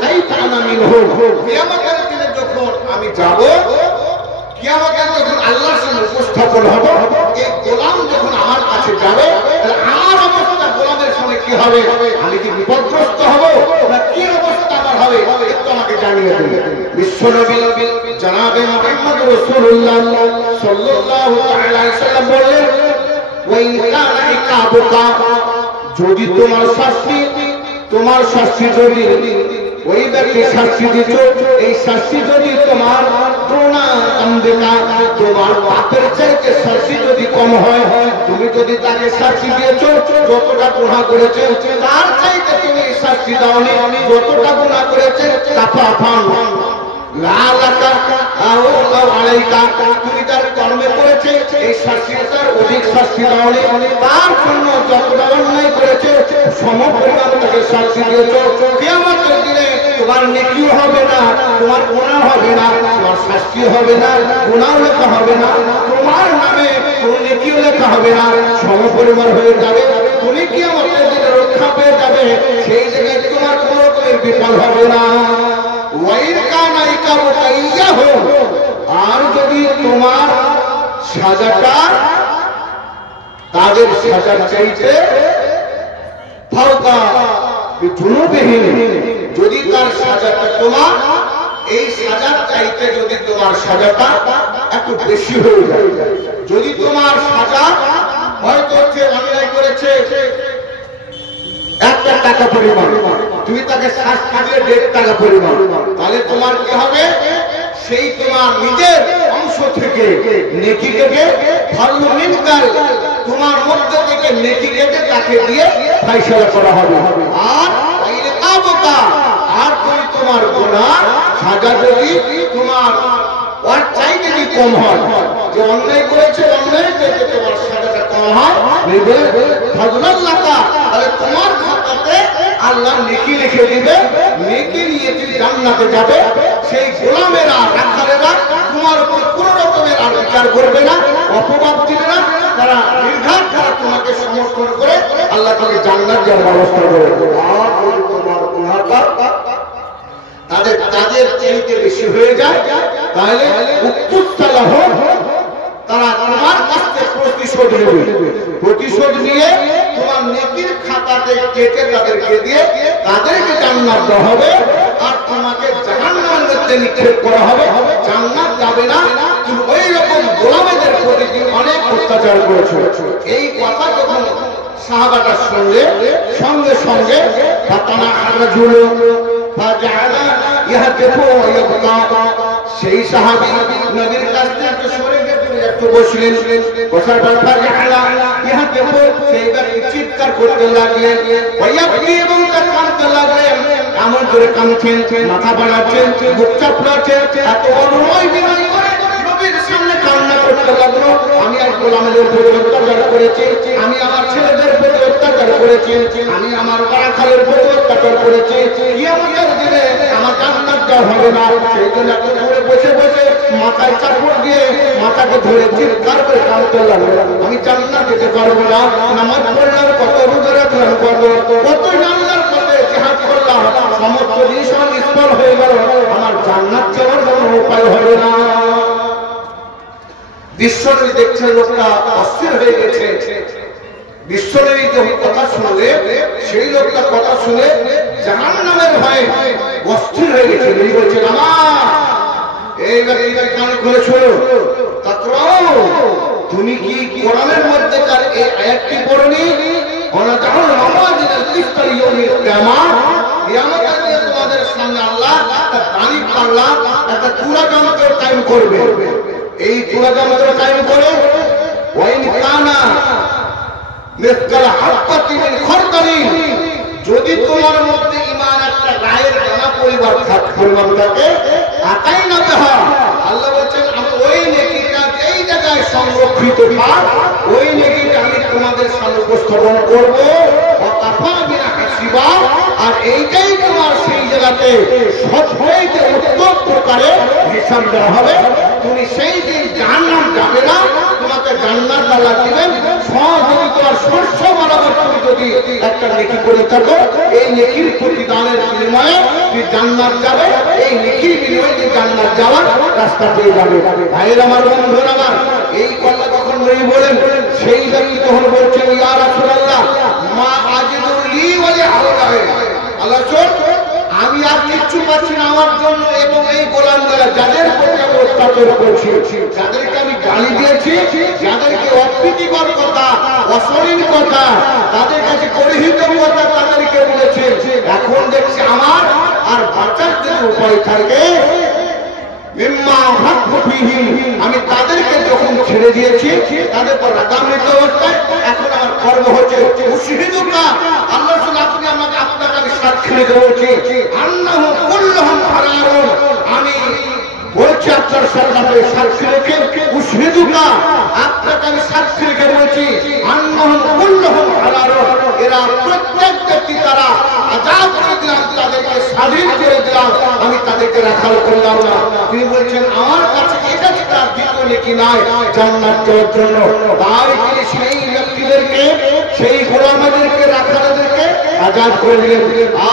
তাই তানা মিনহুম, কিয়ামতের দিনে যখন আমি যাব, কিয়ামতের যখন আল্লাহর সামনে উপস্থাপন হব, এই গোলাম যখন আমার কাছে যাবে, আমার অবস্থা গোলামের সামনে কি হবে? আমি কি বিপদগ্রস্ত হব না কি অবস্থা আমার হবে? একটু আমাকে জানিয়ে দিন। বিশ্বনবী জনাবে মুহাম্মদ রাসূলুল্লাহ সাল্লাল্লাহু তাআলা আলাইহি সাল্লাম বললেন, ওয়া ইন কানা ইকাবুকা, যদি তোমার শাস্তি যদি ওই ব্যক্তি শাস্তি দিত, এই শাস্তি যদি তোমার তোমার পাপের চাইতে শাস্তি যদি কম হয়, তুমি যদি তাকে শাস্তি দিয়েছ যতটা গুনাহ করেছে তার চাইতে তুমি শাস্তি দাওনি যতটা গুনাহ করেছে, তুমি তার কর্মে করেছে এই শাস্তি তার অধিক শাস্তি দাওনি, তার জন্য যতটা অন্যায় করেছে সমপরিমাণ তাকে শাস্তি দিয়েছ। কিয়ামতের দিনে তোমার নেকিও হবে না, তোমার গুনাহ হবে না, তোমার শাস্তি হবে না, গুনাহ লেখা হবে না, তোমার নামে কোনো নেকিও লেখা হবে না, সমপরিমাণ হয়ে যাবে। তুমি কিয়ামতের দিনে রক্ষা পেয়ে যাবে, সেই জায়গায় তোমার কোনো রকমের বিপদ হবে না। আর যদি তোমার সাজাটা তাদের সাজার চাইতে যদি তার সাজাটা তোমার এই সাজার চাইতে যদি তোমার সাজাটা একটু বেশি হয়ে যায়, যদি তোমার সাজা হয়তো অন্যায় করেছে 1 টাকা পরিমাণ, তুমি তাকে শাস্তি দিয়ে 1.5 টাকা পরিমাণ, তাহলে তোমার কি হবে? সেই তোমার নিজের অংশ থেকে নেকি কেটে ফারলু মিনকার তোমার মধ্যে থেকে নেকি কেটে তাকে দিয়ে ফায়সালা করা হবে। আর আর তুই তোমার গুনাহ সাজা যদি তোমার ওর চাইতে যদি কম হয়, যে অন্যায় করেছে অন্যায় চাইতে তোমার সাজাটা কম হয়, ফাজলাল্লাহ, তাহলে তোমার খাতাতে আল্লাহ নেকি লিখে দিবে, নেকি নিয়ে তুমি জান্নাতে যাবে। সেই গোলামেরা রাখালেরা তোমার উপর কোন রকমের আর বিচার করবে না, অপবাদ দিবে না, তারা নির্ঘাত তারা তোমাকে সমর্থন করে আল্লাহ তাকে জান্নাত দেওয়ার ব্যবস্থা করে। আর তোমার গুনাহটা তাদের কাজের চাইতে বেশি হয়ে যায়, তাহলে উত্তরতলা হোক, তারা তোমার কাছ থেকে প্রতিশোধ নেবে। প্রতিশোধ নিয়ে তোমার নেকির খাতাতে কেটে তাদেরকে দিয়ে তাদেরকে জান্নাত দেওয়া হবে, আর তোমাকে জাহান্নামের মধ্যে নিক্ষেপ করা হবে। জান্নাত যাবে না, তুমি ওই রকম গোলামেদের প্রতি অনেক অত্যাচার করেছো। এই কথা যখন সাহাবাটা শুনলে সঙ্গে সঙ্গে ফাতানা আরজুল ফাজালা ইয়াহদিফু ইয়াবকা, সেই সাহাবী নবীর কাছ থেকে সরে গিয়ে একটু বসলেন। বসার পর ফাজালা ইয়াহদিফু, সেই ব্যক্তি চিৎকার করতে লাগলেন, ওয়ায়াবকি, এবং তার কাঁদতে লাগলেন। এমন করে কাঁদছেন, মাথা বাড়াচ্ছেন, বুক চাপড়াচ্ছেন, এত অনুনয় বিনয় করে নবীর সামনে কান্না করতে লাগলো। আমি আর গোলামেদের উপর অত্যাচার করেছি, আমি আমার ছেলেদের উপর অত্যাচার করেছি, আমি আমার বাড়াখালের উপর অত্যাচার করেছি, কিয়ামতের দিনে আমার জান্নাত দেওয়া হবে না। সেই জন্য এত দূরে বসে বসে মাথায় চাপড় দিয়ে মাথাকে ধরে চিৎকার করে কাঁদতে লাগলো, আমি জান্নাত যেতে পারবো না। নামাজ পড়লাম কত, রোজা রাখলাম কত, কত জান্নাত পথে জিহাদ করলাম, সমস্ত জিনিস আমার নিষ্ফল হয়ে গেল, আমার জান্নাত যাওয়ার কোনো উপায় হবে না। বিশ্বনবী দেখছেন লোকটা অস্থির হয়ে গেছে। বিশ্বনবী যখন কথা শুনলে, সেই লোকটা কথা শুনে জাহান্নামের ভয়ে অস্থির হয়ে গেছে। নবী বলছেন, আমার এই ব্যক্তিটা কান খুলে শোনো, তাকরাও, তুমি কি কোরআনের মধ্যে তার এই আয়াতটি পড়নি? ওনা জাহান আমাদের কিস্তার ইয়াউমিল কিয়ামাত, কিয়ামতের দিনে তোমাদের সামনে আল্লাহ একটা পানি পাল্লা, একটা চূড়া যন্ত্র কায়েম করবে। এই চূড়া যন্ত্র কায়েম করে ওয়াইন কানা মিসকাল হাব্বাতিন মিন খারদালিন, যদি তোমার মধ্যে ঈমান একটা রায়ের দানা পরিমাণ থাকে, আতাইনা বিহা, আল্লাহ বলেন আমি ওই নেকিটা যেই জায়গায় সংরক্ষিত থাক, ওই নেকিটা আমি তোমাদের সামনে উপস্থাপন করব। ওয়াকাফা বিনা হাসিবা, আর এইটাই তোমার সেই জায়গাতে সবচেয়ে উত্তম প্রকারে হিসাব দেওয়া হবে। তুমি সেই দিন জাহান্নাম যাবে না, তোমাকে জান্নাত আল্লাহ দিবেন। যদি তোমার শস্য বরাবর তুমি যদি একটা নেকি করে থাকো, এই নেকির প্রতিদানের বিনিময়ে তুমি জান্নাত যাবে, এই নেকির বিনিময়ে তুমি জান্নাত যাওয়ার রাস্তা পেয়ে যাবে। ভাইয়ের আমার, বন্ধুরা আমার, এই কথা যখন নবী বলেন, সেই ব্যক্তি তখন বলছেন, ইয়া রাসূলুল্লাহ, মা আজিদু লি ওয়া লি আওলাহি, আল্লাহ আমি আর কিচ্ছু পাচ্ছি না আমার জন্য এবং এই গোলামরা যাদের প্রতি আমি অত্যাচার করছি, যাদেরকে আমি গালি দিয়েছি, যাদেরকে অপ্রীতিকর কথা, অশলীল কথা, তাদের কাছে পরিহিত কথা তাদেরকে বলেছে, এখন দেখছি আমার আর বাঁচার জন্য উপায় থাকে। আমি তাদেরকে যখন ছেড়ে দিয়েছি, তাদের পর রাগান্বিত অবস্থায় এখন আমার কর্ম হচ্ছে আল্লাহ, আপনি আমাকে আপনাকে আমি সাক্ষী রেখে বলছি, আন্নাহু কুল্লুহুম হারারুন, আমি বলছি আপনার সামনে সাক্ষী রেখে, উশহিদুকা, আপনাকে আমি সাক্ষী রেখে বলছি, আন্নাহু কুল্লুহুম হারারুন, এরা প্রত্যেক ব্যক্তি তারা আযাব করে দিলাম, তাদেরকে স্বাধীন করে দিলাম, আমি তাদেরকে রাখাল করলাম না। তিনি বলছেন আমার কাছে এটা ছাড়া দ্বিতীয় নেকি নাই জান্নাত যাওয়ার জন্য। তাই তিনি সেই ব্যক্তিদেরকে, সেই গোলামদেরকে, রাখালদেরকে আজাদ করে দিলেন।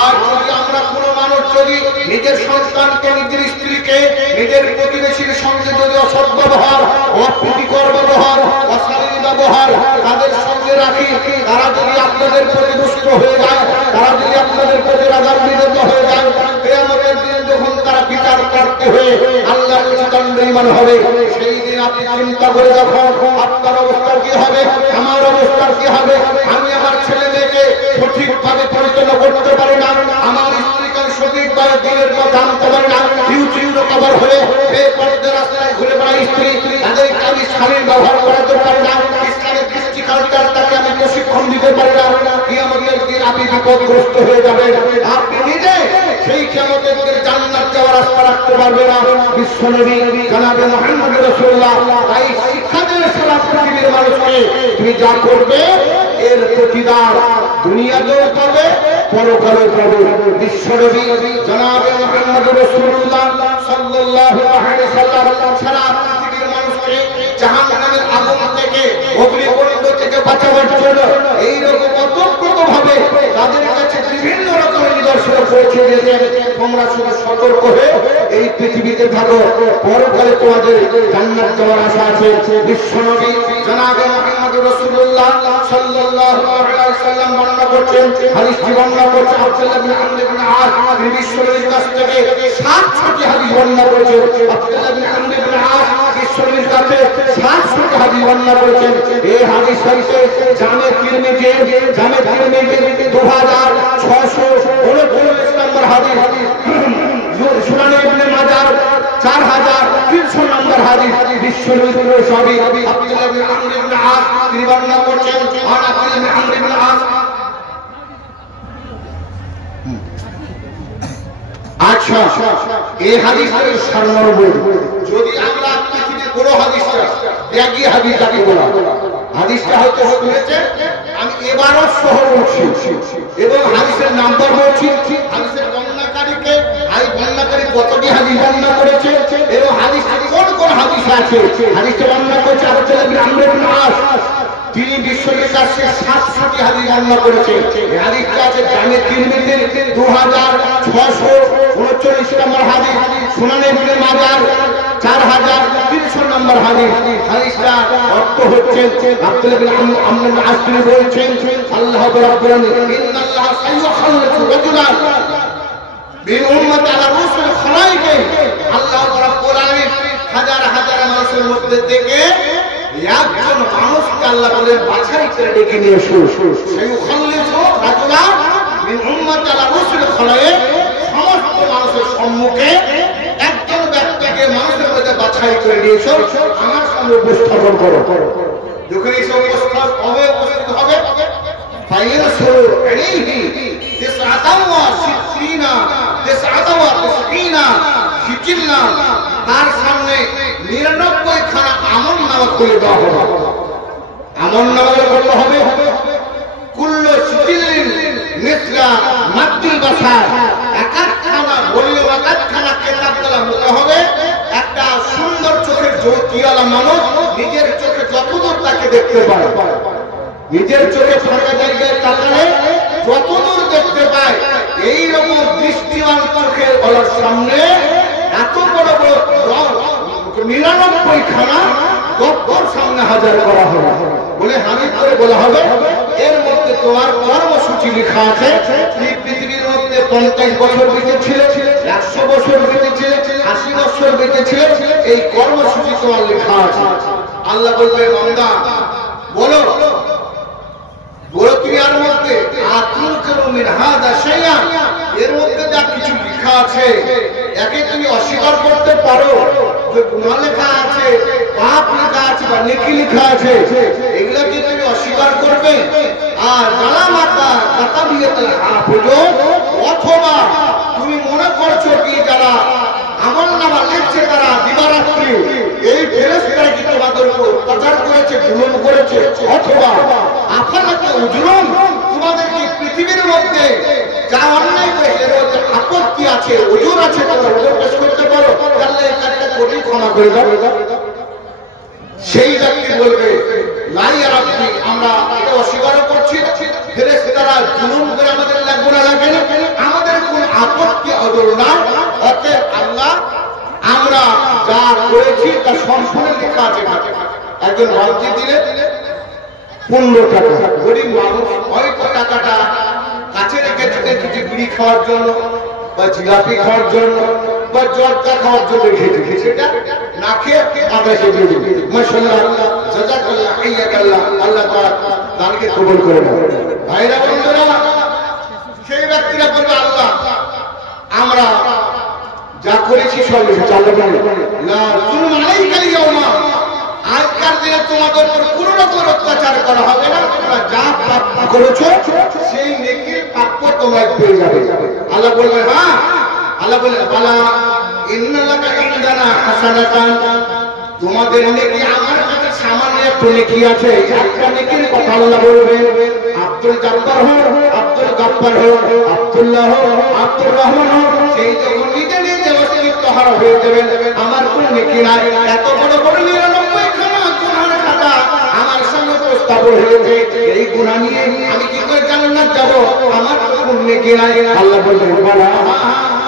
আর যদি আমরা কোনো মানুষ যদি নিজের সন্তানকে, নিজের স্ত্রীকে, নিজের প্রতিবেশীর সঙ্গে যদি অসৎ ব্যবহার, অপ্রীতিকর ব্যবহার, অশালীন ব্যবহার তাদের সঙ্গে রাখি, তারা যদি আপনাদের প্রতি দুষ্ট হয়ে যায়, তারা যদি আপনাদের প্রতি রাগান্বিত হয়ে যায়, কিয়ামতের দিন যখন তারা বিচার করতে হয়ে আল্লাহর দণ্ডনীয় হবে, সেই দিন আপনি চিন্তা করে দেখুন আপনার অবস্থা কি হবে, আমার অবস্থা কি হবে। আমি আমার ছেলে মেয়েকে সঠিকভাবে পরিচালনা করতে পারি না, আমার স্ত্রীকে সঠিকভাবে দিনের কথা আনতে পারি না, ইউটিউব কভার হয়ে বেপরদা রাস্তায় ঘুরে বেড়াই, স্ত্রী ক্ষতিগ্রস্ত হয়ে যাবে, আপনি নিজে সেই কিয়ামতের দিনে জান্নাত যাওয়ার রাস্তা রাখতে পারবে না। বিশ্বনবী জনাবে মুহাম্মদ রাসূলুল্লাহ তাই শিক্ষা দিয়ে সারা পৃথিবীর মানুষকে তুমি যা করবে এর প্রতিদান দুনিয়াতেও পাবে, পরকালেও পাবে। বিশ্বনবী জনাবে মুহাম্মদ রাসূলুল্লাহ সাল্লাল্লাহু আলাইহি ওয়াসাল্লাম সারা পৃথিবীর মানুষকে জাহান্নামের আগুন থেকে, অগ্নিকুণ্ড থেকে বাঁচাবার জন্য এইরকম অতপ্রতভাবে তাদের কাছে বিভিন্ন রকমের নিদর্শন পৌঁছে দিয়েছেন। তোমরা শুধু সতর্ক হয়ে এই পৃথিবীতে থাকো, পরকালে তোমাদের জান্নাত যাওয়ার আশা আছে। বিশ্বনবী জনাবে মুহাম্মদ রাসূলুল্লাহ সাল্লাল্লাহু আলাইহি ওয়াসাল্লাম বর্ণনা করছেন, হাদিসটি বর্ণনা করছে আব্দুল্লাহ ইবনে আমর ইবনে আস। তিনি বিশ্বনবীর কাছ থেকে 700টি হাদিস বর্ণনা করেছেন। আব্দুল্লাহ ইবনে আমর ইবনে আস বিশ্বনবীর কাছে 700টি হাদিস বর্ণনা করেছেন। এই হাদিস হইতে জামে তিরমিজি 2639 নম্বর হাদিস, সুনান ইবনে মাজাহ 4300 নম্বর হাদিস। বিশ্বনবীর সাহাবী আব্দুল্লাহ ইবনে আমর ইবনে আস তিনি বর্ণনা করছেন, আব্দুল্লাহ ইবনে আমর ইবনে আস। আচ্ছা, এই হাদিসের সারমর্ম যদি আমরা পৃথিবীর বড় হাদিসটা ত্যাগী হাদিস যাকে বলা, হাদিসটা হয়তো শুনেছে, আমি এবারও সহ বলছি এবং হাদিসের নাম্বার বলছি, হাদিসের বর্ণনাকারীকে, এই বর্ণনাকারী কতটি হাদিস বর্ণনা করেছে এবং হাদিসটা কোন কোন হাদিস আছে। হাদিসটা বর্ণনা করেছে আব্দুল্লাহ ইবনে আমর ইবনে আস। তিনি বিশ্বনবীর কাছে 700টি হাদিস বর্ণনা করেছেন। এই হাদিসটা আছে জামে তিরমিজির 2639 নম্বর হাদিস, সুনান ইবনে মাজাহ 4300 নম্বর হাদিস। হাদিসটা অর্থ হচ্ছে আব্দুল্লাহ ইবনে আমর ইবনে আস তিনি বলছেন, আল্লাহ রাব্বুল আলামিন ইন্নাল্লাহা সাইয়ুখাল্লিকু রাজুলান মিন উম্মতি আলা রুসুল খালাইকি। আল্লাহ রাব্বুল আলামিন হাজার হাজার মানুষের মধ্যে থেকে একজন মানুষকে আল্লাহ বলে বাছাই করে ডেকে নিয়ে এসো। সাইয়ুখাল্লিকু রাজুলান মিন উম্মতি আলা রুসুল খালাইকি, সমস্ত মানুষের সম্মুখে একজন ব্যক্তিকে মানুষের মধ্যে বাছাই করে দিয়েছো, আমার সামনে উপস্থাপন করো। যখন এসে উপস্থিত হবে ফায়াসুরু আলাইহি 69 সিজিল্লা, তার সামনে 99 খানা আমলনামা খুলে দেওয়া হবে। আমলনামা বলতে হবে কুল্লু সিজিল্লিন মিসলা মাদ্দিল বাসার, একখানা বললে একখানা কিতাব দ্বারা হতে হবে। একটা সুন্দর চোখের জ্যোতিওয়ালা মানুষ নিজের চোখে যতদূর তাকে দেখতে পায়, নিজের চোখে ফাঁকা জায়গায় তাকালে যতদূর দেখতে পায়, এইরকম দৃষ্টিমান চোখের বলার সামনে এত বড় বড় 99 খানা দপ্তর সামনে হাজার করা হবে বলে হাদিস করে বলা হবে। এর মধ্যে তোমার কর্মসূচি লেখা আছে। এই পৃথিবীর মধ্যে 50 বছর বেঁচেছিল, 100 বছর বেঁচেছিল, 80 বছর বেঁচেছিল, এই কর্মসূচি তোমার লেখা আছে। আল্লাহ বলবে বান্দা বলো তুমি এর মধ্যে এর মধ্যে যা কিছু লেখা আছে একে তুমি অস্বীকার করতে পারো যে গুনাহ লেখা আছে, পাপ লেখা আছে বা নেকি লেখা আছে, এগুলো কি তুমি অস্বীকার করবে? আর জালামাতা কাতাবিয়াতুল হাফিজ, অথবা তুমি মনে করছো কি যারা আমলনামা লিখছে তারা দিবারাত্রি এই ফেরেশতারা কি তোমাদের উপর অত্যাচার করেছে, জুলুম করেছে, অথবা আফালাতে উজরুম, তোমাদের কি পৃথিবীর মধ্যে যা অন্যায় করেছে এর মধ্যে আপত্তি আছে, উজুর আছে, তোমরা উজুর পেশ করতে পারো, আল্লাহ এই কাজটা করে ক্ষমা করে দাও। সেই ব্যক্তি বলবে লাই রাব্বি, আমরা এটা অস্বীকার করছি, ফেরেশতারা জুলুম করে আমাদের লাগবে না, লাগে না, আমাদের কোন আপত্তি অজর না, অতএব আল্লাহ আমরা যা করেছি তা সম্পূর্ণ লেখা আছে। একজন বালতি দিলে 15 টাকা, গরিব মানুষ হয়তো টাকাটা কাছে রেখে কিছু বিড়ি খাওয়ার জন্য বা জিলাপি খাওয়ার জন্য বা জর্দা খাওয়ার জন্য রেখেছে, সেটা না খেয়ে আদায় দিয়ে দেবে। মাশাআল্লাহ, জাযাকাল্লাহ, হাইয়াকাল্লাহ, আল্লাহ তাআলা দানকে কবুল করে নাও। ভাইরা বন্ধুরা, সেই ব্যক্তিরা বলবে আল্লাহ আমরা যা করেছি সব চালু না জুলুম আলাইকা ইয়াউমা, আর আজকাল দিনে তোমাদের উপর কোনো রকম অত্যাচার করা হবে না, তোমরা যা পাপ করেছো সেই নেকির প্রাপ্য তোমরা পেয়ে যাবে। আল্লাহ বলবেন হ্যাঁ, আল্লাহ বললেন বালা ইন্নালাকা ইনদানা হাসানাতান, তোমাদের নেকি আমার কাছে সামান্য একটু নেকি আছে। একটা নেকির কথা আল্লাহ বলবেন। আব্দুল জব্বার হোক, আব্দুল গফফার হোক, আব্দুল্লাহ হোক, আব্দুর রহমান হোক, সেই যখন নিজে নিজে অস্তিত্ব হারা হয়ে যাবেন, আমার কোন নেকি নাই, এত বড় বড় 99 খানা গুনাহের খাতা আমার সামনে উপস্থাপন হয়েছে, এই গুনাহ নিয়ে আমি কি করে জান্নাত যাব? আমার কোন নেকি নাই। আল্লাহ বলবেন বালা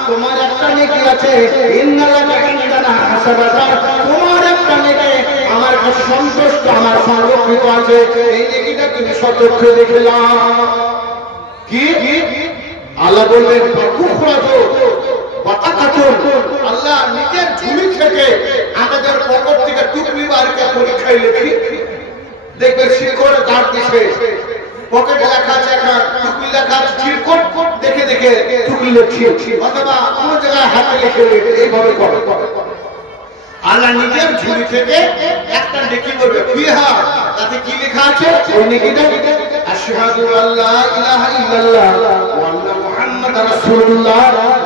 তোমার একটা নেকি আছে, ইন্নালাকা ইনদানা হাসানাতান, তোমার একটা নেকি আমার কাছে সন্তুষ্ট, আমার সংরক্ষিত আছে, এই নেকিটা তুমি সচক্ষে দেখলাম। কি আল্লাহ বলবেন আল্লাহ নিজের ঝুলি থেকে আমাদের পকেট থেকে টুকলি বাড়িতে পরীক্ষায় লিখি, দেখবে শিকড় কাট দিছে, পকেটে লেখা আছে একটা টুকলি লেখা আছে, চিরকোট দেখে দেখে টুকলি লিখছি, অথবা কোনো জায়গায় হাতে লিখে এইভাবে করে। আল্লাহ নিজের ঝুলি থেকে একটা নেকি বলবে ফিহা, তাতে কি লেখা আছে? ওই নেকিটা আশহাদু আল্লা ইলাহা ইল্লাল্লাহ ওয়া আন্না মুহাম্মাদার রাসূলুল্লাহ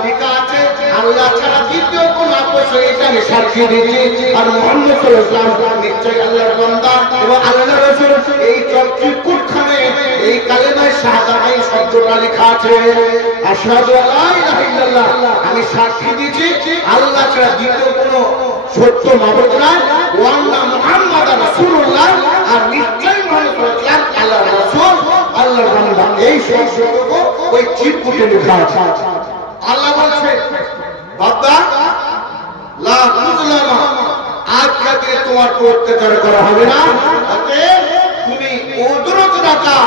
লেখা আছে। আল্লাহ ছাড়া দ্বিতীয় কোন আপসে এটা আমি সাক্ষী দিচ্ছি আর মুহাম্মদ সাল্লাল্লাহু আলাইহি ওয়াসাল্লাম নিশ্চয়ই আল্লাহর বান্দা এবং আল্লাহর রাসূল। এই চকচিকুটখানে এই কালেমায়ে শাহাদাত এই শব্দটা লেখা আছে, আশহাদু আল্লা ইলাহা ইল্লাল্লাহ, আমি সাক্ষী দিচ্ছি আল্লাহ ছাড়া দ্বিতীয় কোন সত্য মাবুদ নাই, ওয়া আন্না মুহাম্মাদার রাসূলুল্লাহ, আর নিশ্চয়ই মুহাম্মদ আল্লাহর রাসূল, আল্লাহর বান্দা। এই শব্দটুকু ওই চিরকুটে লেখা আছে। আল্লাহ বলছে বাবা লা তুজলামা, আজকে থেকে তোমার উপর অত্যাচার করা হবে না, অতএব তুমি ওজন রাখা,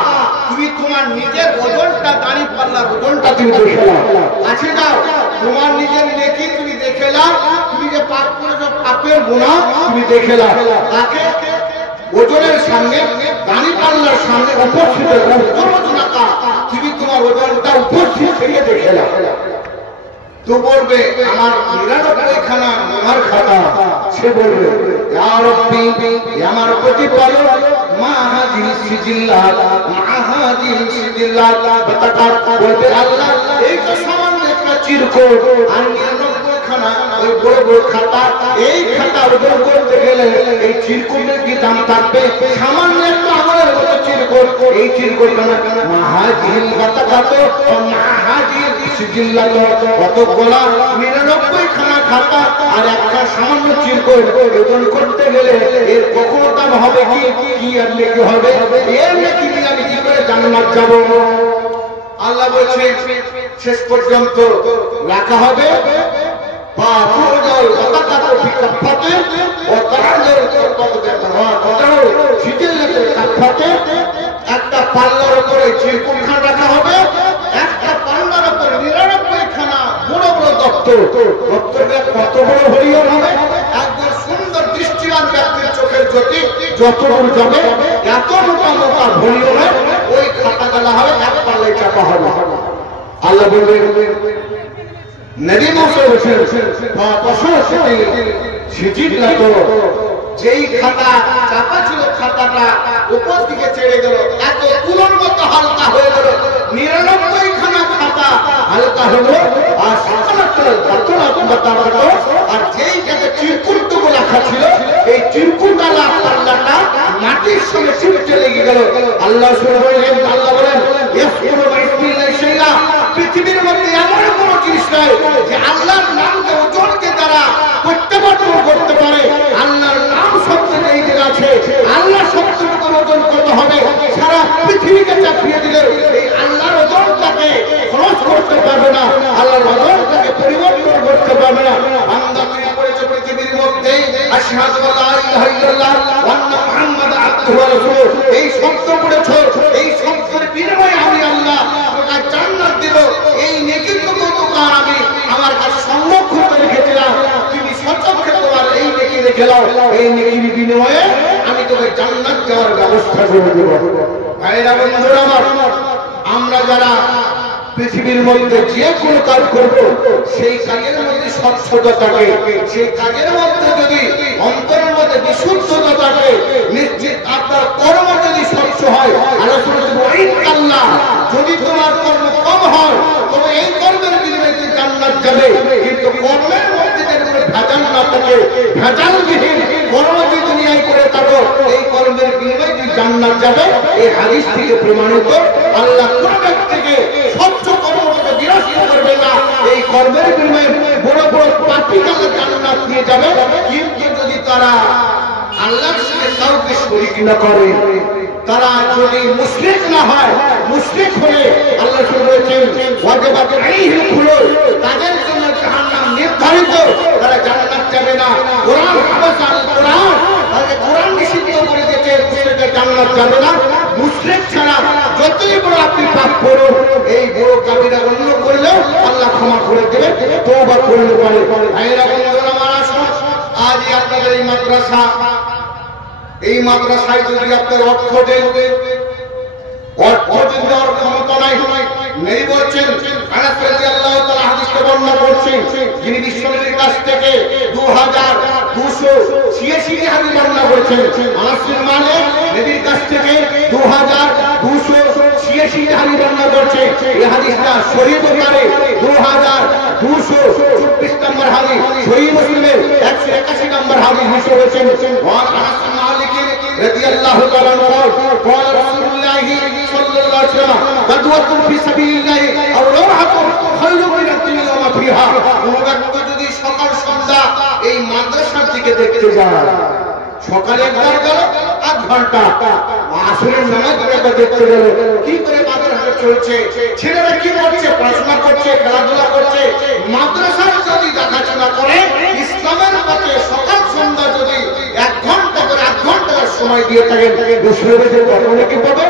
তুমি তোমার নিজের ওজনটা, দাড়ি পাল্লার ওজনটা তুমি দেখে নাও, আছে নাও, তোমার নিজের নেকি তুমি দেখে নাও, তুমি যে পাপ করেছো পাপের গুনাহ তুমি দেখে নাও, তাকে ওজনের সামনে দাড়ি পাল্লার সামনে উপস্থিত ওজন রাখা, তুমি তোমার ওজনটা উপস্থিত থেকে দেখে নাও। তো বলবে আমার 99 খানা আমার খাতা, সে বলবে ইয়া রাব্বি, আমার প্রতিপালক, মা হাযিহি সিজিল্লাত, মা হাযিহি সিজিল্লাত, বাতাকার বলবে আল্লাহ এই তো সামান্য একটা চিরকুট আর 99 খানা ওই বড় বড় খাতা, এই খাতা ওজন করতে গেলে এই চিরকুটের কি দাম থাকবে? সামান্য একটা আমলের মতো চিরকুট, এই চিরকুট মা হাযিহি বাতাকাত ও মা হাযিহি সিজিল্লাত, কতগুলা 99 খানা খাতা আর একটা সামান্য চিরকুট ওজন করতে গেলে এর কখনো দাম হবে কি? কি আর নেকি হবে? এর নেকি নিয়ে আমি কি করে জান্নাত যাব? আল্লাহ বলছে শেষ পর্যন্ত রাখা হবে একটা পাল্লার উপরে চিরকুট খান রাখা হবে, একটা পাল্লার উপরে 99 খানা বড় বড় দপ্তর, দপ্তরটা কত বড় হরিও হবে, একদম সুন্দর দৃষ্টিবান ব্যক্তির চোখের জ্যোতি যতদূর যাবে এত মোটা মোটা ভরিও ওই খাতা গালা হবে, এক পাল্লায় চাপা হবে। আল্লাহ বলবেন নবী মুহাম্মদ যেই খাতা চাপা ছিল খাতাটা উপর দিকে চেড়ে গেল, এত তুলোর মতো হালকা হয়ে গেল, 99 খানা খাতা হালকা হলো, আর আর যেই জায়গায় চিরকুটটুকু রাখা ছিল এই চিরকুটালা পাল্লাটা মাটির সঙ্গে চিপটে লেগে গেল। আল্লাহ বলেন পৃথিবীর মধ্যে এমন কোন জিনিস নাই যে আল্লাহর নামকে ওজনকে দ্বারা প্রত্যাবর্তন করতে পারে। আল্লাহর নাম শব্দের এই যে আছে, আল্লাহ শব্দের ওজন কত হবে সারা পৃথিবীকে চাপিয়ে দিলে এই আল্লাহর ওজনটাকে খরচ করতে পারবে না, আল্লাহর ওজনটাকে পরিবর্তন করতে পারবে না। বান্দা তুমি পড়েছো পৃথিবীর মধ্যে আশহাদু আল্লা ইলাহা ইল্লাল্লাহ ওয়া আন্না মুহাম্মাদান আবদুহু ওয়া রাসূলুহু, এই শব্দ পড়েছো, এই শব্দের বিনিময়ে আমি আল্লাহ তোমাকে জান্নাত দেব। এই নেকিটুকু তোমার আমি আমার কাছে সংরক্ষণ করে রেখেছিলাম, তুমি সচক্ষে তোমার এই নেকি রেখে দাও, এই নেকির বিনিময়ে আমি তোকে জান্নাত দেওয়ার ব্যবস্থা করে দেব। ভাইরা বন্ধুরা আমার, আমরা যারা পৃথিবীর মধ্যে যে কোনো কাজ করব সেই কাজের মধ্যে স্বচ্ছতা থাকে, সেই কাজের মধ্যে যদি অন্তরের মধ্যে বিশুদ্ধতা থাকে, নিশ্চিত আপনার কর্ম যদি স্বচ্ছ হয়, আল্লাহ যদি তোমার কর্ম কম হয় তবে এই কর্মের বিনিময়ে জান্নাত যাবে, কিন্তু কর্মের মধ্যে যদি ভেজাল না থাকে, ভেজালবিহীন কর্ম যদি দুনিয়ায় করে থাকো, এই কর্মের বিনিময়ে তুমি জান্নাত যাবে। এই হাদিস থেকে প্রমাণিত আল্লাহ কোন ব্যক্তিকে স্বচ্ছ কর্মকে বিরস্ত করবে না, এই কর্মের বিনিময়ে বড় বড় পাপীকে জান্নাত দিয়ে যাবে। কিন্তু যদি তারা আল্লাহর সাথে কাউকে শরীক না করে, তারা যদি মুশরিক না হয়, মুশরিক হলে আল্লাহ বলেছেন ওয়াজিবাত আলাইহিল খুলুদ, তাদের জন্য জাহান্নাম নির্ধারিত, তারা জান্নাত যাবে না। কোরআন হাবাস আল কোরআন, তাহলে কোরআন নিষিদ্ধ করে দিয়েছে মুশরিক জান্নাত যাবে না। মুশরিক ছাড়া যতই বড় আপনি পাপ করুন, এই বড় কাবিরা অন্য করলেও আল্লাহ ক্ষমা করে দেবে, তওবা করলে পারে। ভাইরা বন্ধুরা আমার আসুন, আজ আপনাদের এই মাদ্রাসা, এই মাদ্রাসায় যদি আপনার অর্থ দেন, অর্থ যদি দেওয়ার ক্ষমতা নেই বলছেন, আনাস রাদিয়াল্লাহু তাআলা হাদিসে বর্ণনা করছেন, যিনি বিশ্বনবীর কাছ থেকে 2286 হাদিস বর্ণনা করেছেন। আনাস মানে নবীর কাছ থেকে 2286 হাদিস বর্ণনা করছে। এই হাদিসটা সহিহ বুখারী 2224 নম্বর হাদিস, সহিহ মুসলিমের 181 নম্বর হাদিস হিসেবে রয়েছে। আনাস মালিক রাদিয়াল্লাহু তাআলা قال رسول الله صلى الله عليه وسلم غزوة في سبيل الله أو روحة خير من الدنيا وما فيها। কোন ব্যক্তি যদি সকাল সন্ধ্যা এই মাদ্রাসার দিকে দেখতে যায়, সকালে একবার গেল আধ ঘন্টা, আসরের নামাজ একবার দেখতে গেল, কি করে মাদ্রাসা চলছে, ছেলেরা কি করছে, পড়াশোনা করছে, খেলাধুলা করছে, মাদ্রাসার যদি দেখাশোনা করে, ইসলামের পথে সকাল সন্ধ্যা যদি 1 ঘন্টা করে 1 ঘন্টা সময় দিয়ে থাকেন, মুসলিমদের কখনো কি পাবে?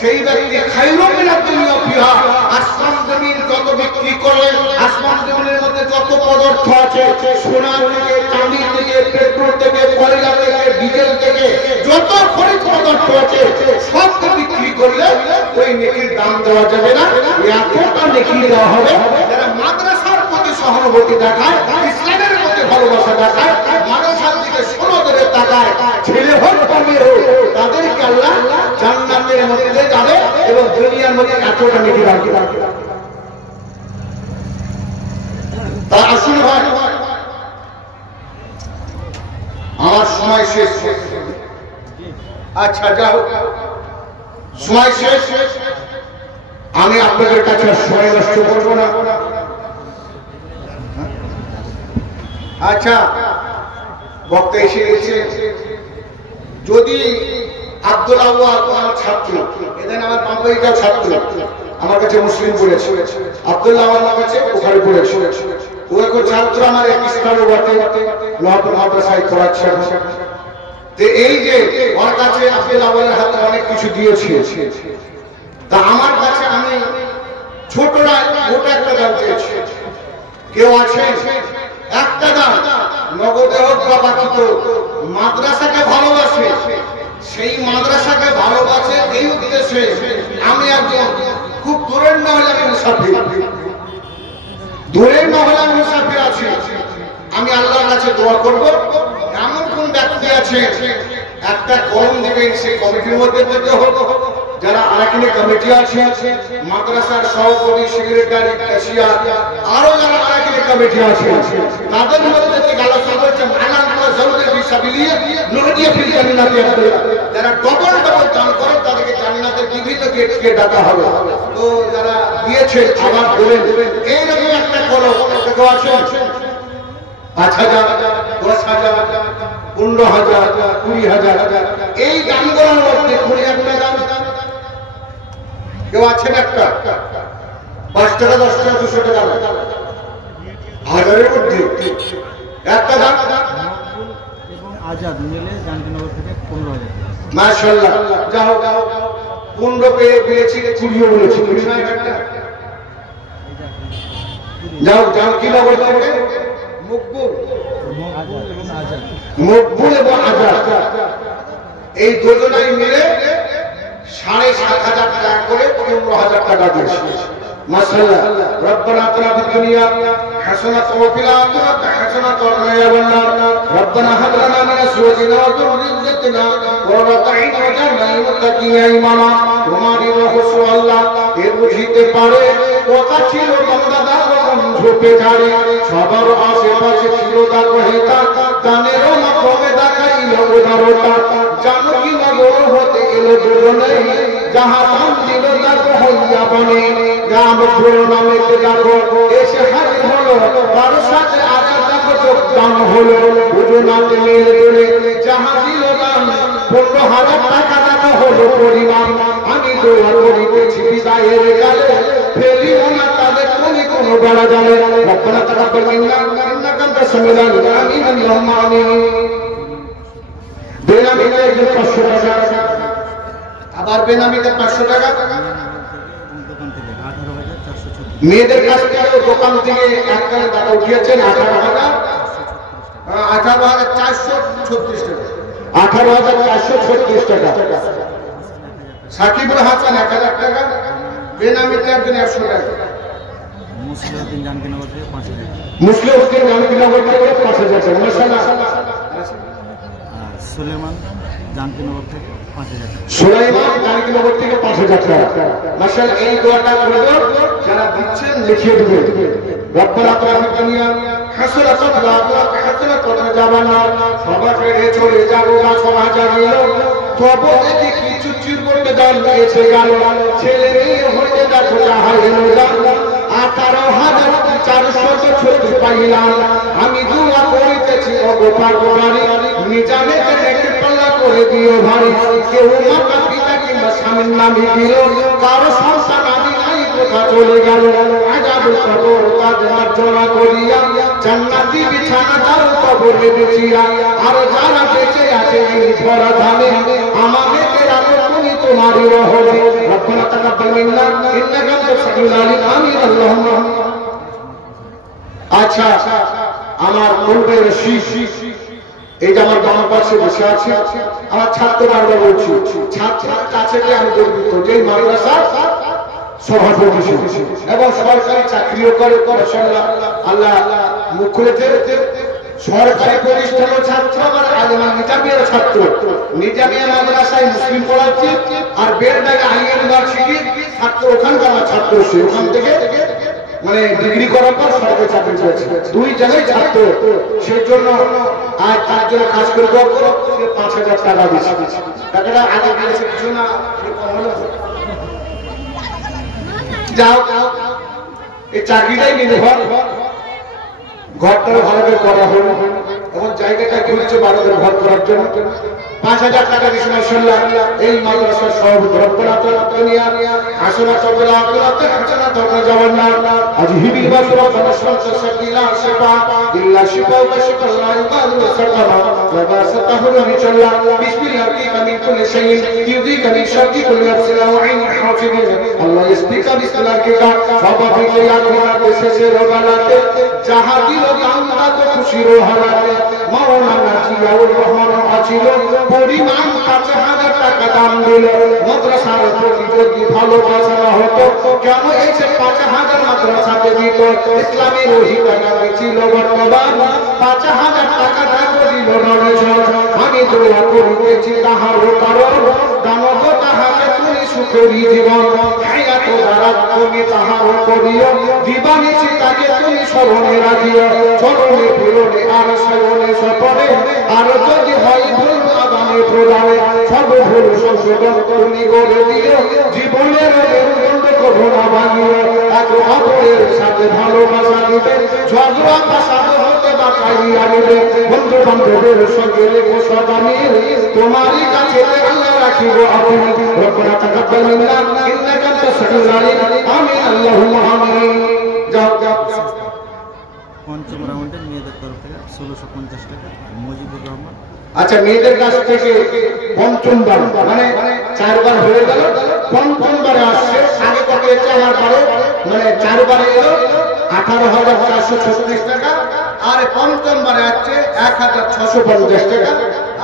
সেই ব্যক্তি খায়রুম মিনাদ দুনিয়া ফিহা, আসমান জমিন যত বিক্রি করে, আসমান জমিনের মধ্যে যত পদার্থ আছে, সোনা থেকে, চাঁদি থেকে, পেট্রোল থেকে, কয়লা থেকে, ডিজেল থেকে, যত খনিজ পদার্থ আছে সব বিক্রি করলে ওই নেকির দাম দেওয়া যাবে না। এতটা নেকি দেওয়া হবে যারা মাদ্রাসার প্রতি সহানুভূতি দেখায়, ইসলামের প্রতি ভালোবাসা দেখায়, মাদ্রাসার দিকে সনদরে তাকায়, ছেলে হোক বা মেয়ে হোক, তাদেরকে আল্লাহ জান্নাতের মধ্যে যাবে এবং দুনিয়ার মধ্যে এতটা নেকি রাখবে। তা আসুন ভাই, আমার সময় শেষ। আচ্ছা যাও, সময় শেষ, আমি আপনাদের কাছে সময় নষ্ট করবো না। আচ্ছা, বক্তা এসে গেছে। যদি আব্দুল আউয়াল আমার ছাত্র, এদিন আমার বাম্পাইটাও ছাত্র, আমার কাছে মুসলিম পড়েছে, আব্দুল্লাহ আমার কাছে বুখারী পড়েছে, ও এক ছাত্র আমার এক স্থানে বটে, লোহাপুর মাদ্রাসায় পড়াচ্ছে। তো এই যে ওর কাছে আব্দুল্লাহ আউয়ালের হাতে অনেক কিছু দিয়েছে, তা আমার কাছে আমি ছোটরা ওটা একটা দাম চেয়েছি। কেউ আছে একটা দাম, নগদে হোক বা বাকি তো মাদ্রাসাকে ভালোবাসে, সেই মাদ্রাসাকে ভালোবাসে এই উদ্দেশ্যে আমি একজন খুব দূরের না হলে আমি মুসাফির, দূরের না হলে আমি মুসাফির আছি, আমি আল্লাহর কাছে দোয়া করব। এমন কোন ব্যক্তি আছে একটা কলম দেবেন, সেই কমিটির মধ্যে থেকে হোক, যারা আরেকটি কমিটি আছে, মাদ্রাসার সভাপতি, সেক্রেটারি, ক্যাশিয়ার, আরো যারা আরেকটি কমিটি আছে, তাদের মধ্যে থেকে আলোচনা করছে যারা ডবল ডবল দান করে তাদেরকে জান্নাতের বিভিন্ন গেটকে ডাকা হবে। তো যারা দিয়েছে আবার বলেন এইরকম একটা করো, আছে 5,000, 10,000, 15,000, 20,000, এই দামগুলোর মধ্যে 20,000 দাম কেউ আছেন? একটা 5 টাকা, 10 টাকা, 200 টাকা, হাজারের মধ্যে একটা দাম এবং আজাদ মিলে জাহাঙ্গীরনগর থেকে 15,000। মাশাআল্লাহ, যাও 15 পেয়েছি, 20 বলেছি, 20 নয় একটা। যাও যাও, কি নাম বলতে হবে? মকবুল এবং আজাদ, এই দুজনাই মিলে 7,500 টাকা করে 15,000 টাকা দিয়েছে। মাশাআল্লাহ, রব্বানা আতিনা ফিদ দুনিয়া حسنة وفي الآخرة حسنة وقنا عذاب النار ربنا هب لنا من أزواجنا وذريتنا قرة أعين واجعلنا للمتقين إماما তোমারই রহস্য আল্লাহ এর বুঝিতে পারে কথা ছিল বান্দাদার ঝোপে ঝাড়ে সবার আশেপাশে ছিল তার হেতা দানেরও মাধ্যমে দেখাইল উদারতা জানো কি নগর হতে এলো দুজনেই যাহা দান দিল তার হইয়া বনে গ্রাম ঘোর নামেতে ডাকো এসে হাজির হলো তার সাথে আচার দেখো যোগদান হলো দুজনাতে মিলে জুড়ে যাহা দিল দান 15,000 টাকা দেওয়া হলো পরিমাণ আমি দোয়া করিতেছি বিদায়ের গালে ফেলিও না তাদের কোনো বেড়া জানে রব্বানা তাকাব্বাল মিন্না ইন্নাকা আনতাস সামিউল আলিম আমিন আল্লাহুম্মা আমিন বেনামিতে 500 টাকা আবার বেনামিতে 500 টাকা মেয়েদের কাছ থেকে দোকান থেকে এককালে টাকা উঠিয়েছেন 18,436 টাকা 18,436 টাকা সাকিবুল হাসান 1000 টাকা বেনামিতে একজন 100 টাকা মুসলিউদ্দিন জানকীনগর থেকে 5,000 মুসলিউদ্দিন জানকীনগর থেকে 5,000 টাকা মাশাআল্লাহ সুলেমান জানকীনগর থেকে 5,000 টাকা সুলাইমান জানকীনগর থেকে 5,000 টাকা মাশাআল্লাহ এই দোয়াটা করে দাও যারা দিচ্ছেন লিখিয়ে দিবেন রব্বানা আতিনা দুনিয়া হাসানাতান ওয়া হাসানাতান ওয়া জাবানা সবাইকে চলে যাব না সমাজ জানিলো তবে দেখি কিছু চির করতে দান দিয়েছে গেল ছেলে মেয়ে হতে দেখো হারিয়ে গেল 18,436 পাইলাম আমি দোয়া করিতেছি অগোপার গোপারি নিজামে দেখে পাল্লা করে দিও ভাই কেউ মাতা পিতা কিংবা স্বামীর নামে দিল কারো সন্তান আমি নাই কোথা চলে গেল আযাব কবর কাজ মার্জনা করিয়া জান্নাতি বিছানা দাও কবরে বিছিয়া আর যারা বেঁচে আছে এই ভরা ধামে আমাদের আলো তুমি তোমারই রহমে রব্বানা তাকাব্বাল মিন্না ইন্নাকা আনতাস সামিউল আলিম আমিন আল্লাহুম্মা আচ্ছা আমার পূর্বে শীষ এই যে আমার বাম পাশে বসে আছে আমার ছাত্র বারবার বলছি ছাত্রের কাছে আমি গর্বিত যে মাদ্রাসা সভাপতি এবং সরকারি চাকরিও করে আল্লাহ মুখ খুলেছে সরকারি প্রতিষ্ঠানের ছাত্র আবার আলেমা নিজামিয়ার ছাত্র নিজামিয়া মাদ্রাসায় মুসলিম পড়াচ্ছে আর বেলডাঙ্গা আলী ইউনিভার্সিটি ছাত্র ওখানকার ছাত্র সে ওখান থেকে মানে ডিগ্রি করার পর সরকারি চাকরি করেছে দুই জায়গায় ছাত্র সেই জন্য আজ তার জন্য কাজ করে দেওয়া করো 5,000 টাকা দিচ্ছে টাকাটা আগে দিয়েছে কিছু না যাও এই চাকরিটাই নির্ভর ঘরটা ভালো করে করা হলো এবং জায়গাটা খুলেছে ভারতের ঘর করার জন্য 5,000 টাকা দিয়েছে মাশাআল্লাহ এই মাদ্রাসার সভাপতি রব্বানা দুনিয়া হাসানাতান ওয়া আখিরাতে হাসানাতান ওয়া জান্নাহ আজ হিবিল বাসরা ফাশাত সাকিলা শিফা ইল্লা শিফা ওয়া শিফা লা ইবাদু সাকামা ওয়া বাসাতাহু মিনাল্লাহ বিসমিল্লাহি মিন কুল্লি শাইইন ইউযিকা মিন শাররি কুল্লি নাফসিন ওয়া আইন হাফিজিন আল্লাহ ইসতিকা বিসমিল্লাহি সভাপতি আখিরাতে শেষে রবানাতে যাহা দিল কামনা তো খুশির হালাতে মাওলানা জিয়াউর রহমান আছিল পরিমাণ 5,000 টাকা দাম দিল মাদ্রাসার প্রতি যদি ভালোবাসা হতো কেন এই 5,000 মাদ্রাসাতে দিত ইসলামী রহিতানা ছিল বর্তমান 5,000 টাকা দাম দিল নরেশ্বর আমি দোয়া করিতেছি তাহার কারণ দানব তাহাকে তুমি সুখেরই জীবন হায়াত দারাত তুমি তাহার করিও জীবনীছি তাকে তুমি স্মরণে রাখিও চরণে ফিরনে আর সয়নে সপরে আর যদি হয় ভুল আদানে প্রদানে সব ভুল সংশোধন তুমি করে দিও জীবনের বন্ধ করো না ভাঙিও এক অপরের সাথে ভালোবাসা দিবে ঝগড়া ফাসাদ হতে বাঁচাইয়া দিবে বন্ধু বান্ধবের সঙ্গে লেগো সদা মিল তোমারই কাছে আল্লাহ রাখিব আপনি রব্বানা তাকাব্বাল মিন্না ইন্নাকা আনতাস সামিউল আলিম আমিন আল্লাহুম্মা আমিন যাও পঞ্চম রাউন্ডে মেয়েদের তরফ থেকে 1650 টাকা মজিবুর রহমান আচ্ছা মেয়েদের কাছ থেকে পঞ্চমবার মানে 4 বার হয়ে গেল পঞ্চমবারে আসছে আগে কত হয়েছে আমার বারে মানে 4 বারে এলো 18,436 টাকা আর পঞ্চমবারে আসছে 1,650 টাকা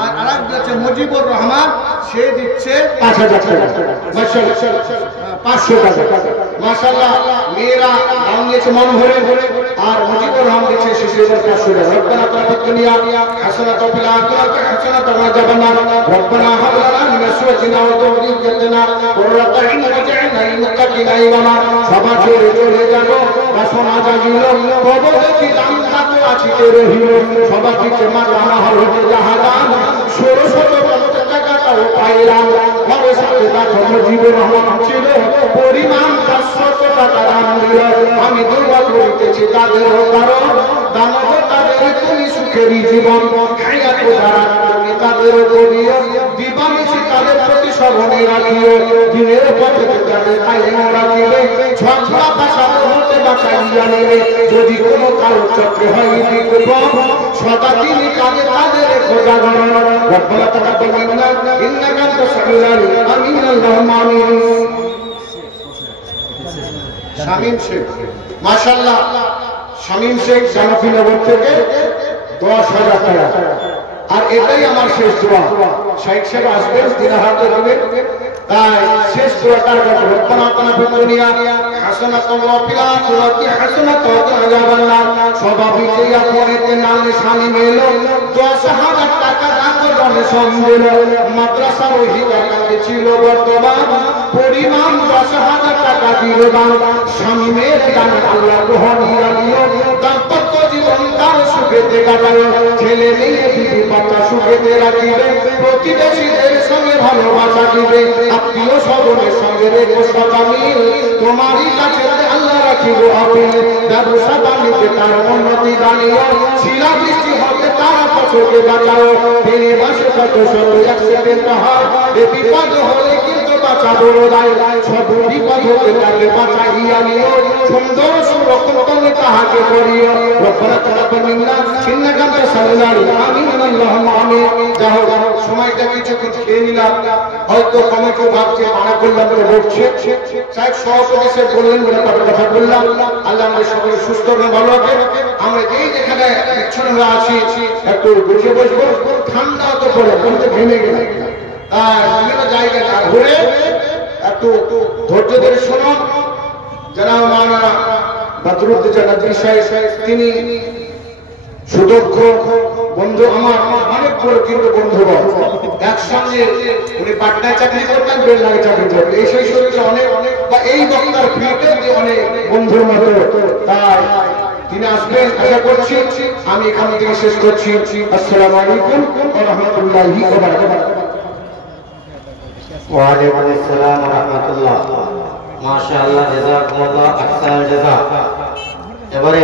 আর আরেক দিচ্ছে মুজিবুর রহমান, সে দিচ্ছে 5000 টাকা। মাশাআল্লাহ 500 টাকা। মাশাআল্লাহ মেয়েরা দাম দিয়েছে মন ভরে, আর মুজিবুর রহমান দিচ্ছে শিশুদের 500 টাকা। রব্বানা তাকাব্বাল দুনিয়া হাসানাতাও ফিল আখিরাতি হাসানাতাও ওয়া যাবানা রব্বানা হাব লানা মিন আজওয়াজিনা ওয়া যুররিয়্যাতিনা কুররাতা আ'ইউন ওয়াজ'আলনা লিল মুত্তাকিনা ইমামা। সবার চলে যাব বাসনা জাগিল, কবর দেখিলাম তাতে আছিতে রহিল। সবার দিকে মাতানা হলো জাহাদান, 1650 টাকাটাও পাইলাম। ঘরের সাথে দেখো মুজিবুর রহমান ছিল, পরিমাণ 500 টাকা দাম দিল। আমি দুর্বা করিতেছি তাদের কারণ, দানব তাদের তুমি সুখেরই জীবন খাইয়া তোরা তুমি তাদের করিও, দিবানিশি তাদের প্রতি স্মরণে রাখিও। দিনের পথে তাদের কায়েম রাখিবে, ঝগড়া ফাসাদ হতে বাঁচাইয়া নেবে। যদি কোনো কারো চক্রে হয় বিপদ, সদা তিনি কাজে তাদের খোঁজা গণন। রব্বানা তাকাব্বাল মিন্না ইন্নাকা আনতাস সামিউল আলিম। আমিন আল্লাহুম্মা আমিন। শামীম শেখ, মাশাআল্লাহ শামীম শেখ জানাফিনগর থেকে 10,000 টাকা। আর এটাই আমার শেষ দোয়া। শাইখ সাহেব আসবেন, তিন হাতে দিবেন, তাই শেষ দোয়াটার কথা রব্বানা আতিনা ফিদ দুনিয়া হাসানাতাও ওয়া ফিল আখিরাতি হাসানাতাও ওয়া কিনা আযাবান নার। সবাই যে আপনেতে নাম শামীম এলো, 10,000 টাকা দান করে সম্মিল। মাদ্রাসা ওহি টাকা ছিল বর্তমান, পরিমাণ 10,000 টাকা দিল দান। শামীমের দান আল্লাহ গ্রহণীয় নিও, দাম্পত্য জীবন তার সুখেতে কাটায়, ছেলে মেয়ে বিবি বাচ্চা সুখেতে রাখিবে, প্রতিবেশীদের সঙ্গে ভালোবাসা দিবে, আত্মীয় স্বজনের সঙ্গে রেখো সদা মিল। তোমারই কাছে আল্লাহ রাখিব আপিল, ব্যবসা বাণিজ্যে তার উন্নতি দানিও, শিলা বৃষ্টি হবে তারা ফসলকে বাঁচাও। ফেরে বাসে কত শত অ্যাক্সিডেন্ট হয়, এ বিপদ হলে কিন্তু বাঁচা বড় দায়। সব বিপদ হতে তাকে বাঁচাইয়া নিও, সুন্দর সুরক্ষণ তুমি তাহাকে করিও। রব্বানা তাকাব্বাল মিন্না ইন্নাকা আনতাস সামিউল আলিম। আমিন আল্লাহুম্মা আমিন। যাও সময়টা কিছুক্ষণ খেয়ে নিলাম, হয়তো কমিটি ভাবছে মানা করলাম বলে বলছে, সাহেব সভাপতি সে বললেন বলে তাদের কথা বললাম। আল্লাহ আমাদের সকলে সুস্থ এবং ভালো রাখে। আমরা যেই যেখানে বিচ্ছন্ন হয়ে আছি একটু বুঝে বসবো, ঠান্ডা তো পড়ে বলতে ঘেমে গেলে, বিভিন্ন জায়গায় না ঘুরে একটু ধৈর্য ধরে শুনুন। যারা মাওলানা বদরুদ্দোজা নদভী সাহেব, তিনি সুদক্ষ বন্ধু, আমার অনেক বড় কিন্তু বন্ধুবর। একসঙ্গে উনি পাটনায় চাকরি করতেন, বেলনায় চাকরি করতেন। এই সেই শরীরে অনেক বা এই বক্তার ফিল্ডে অনেক বন্ধুর মতো, তাই তিনি আসবেন আশা করছি। আমি এখান থেকে শেষ করছি। আসসালামু আলাইকুম ওয়া রাহমাতুল্লাহি ওয়া বারাকাতুহু। ওয়া আলাইকুম আসসালাম ওয়া রাহমাতুল্লাহ। মাশাআল্লাহ, জাযাকুমুল্লাহ আহসানুল জাযা। এবারে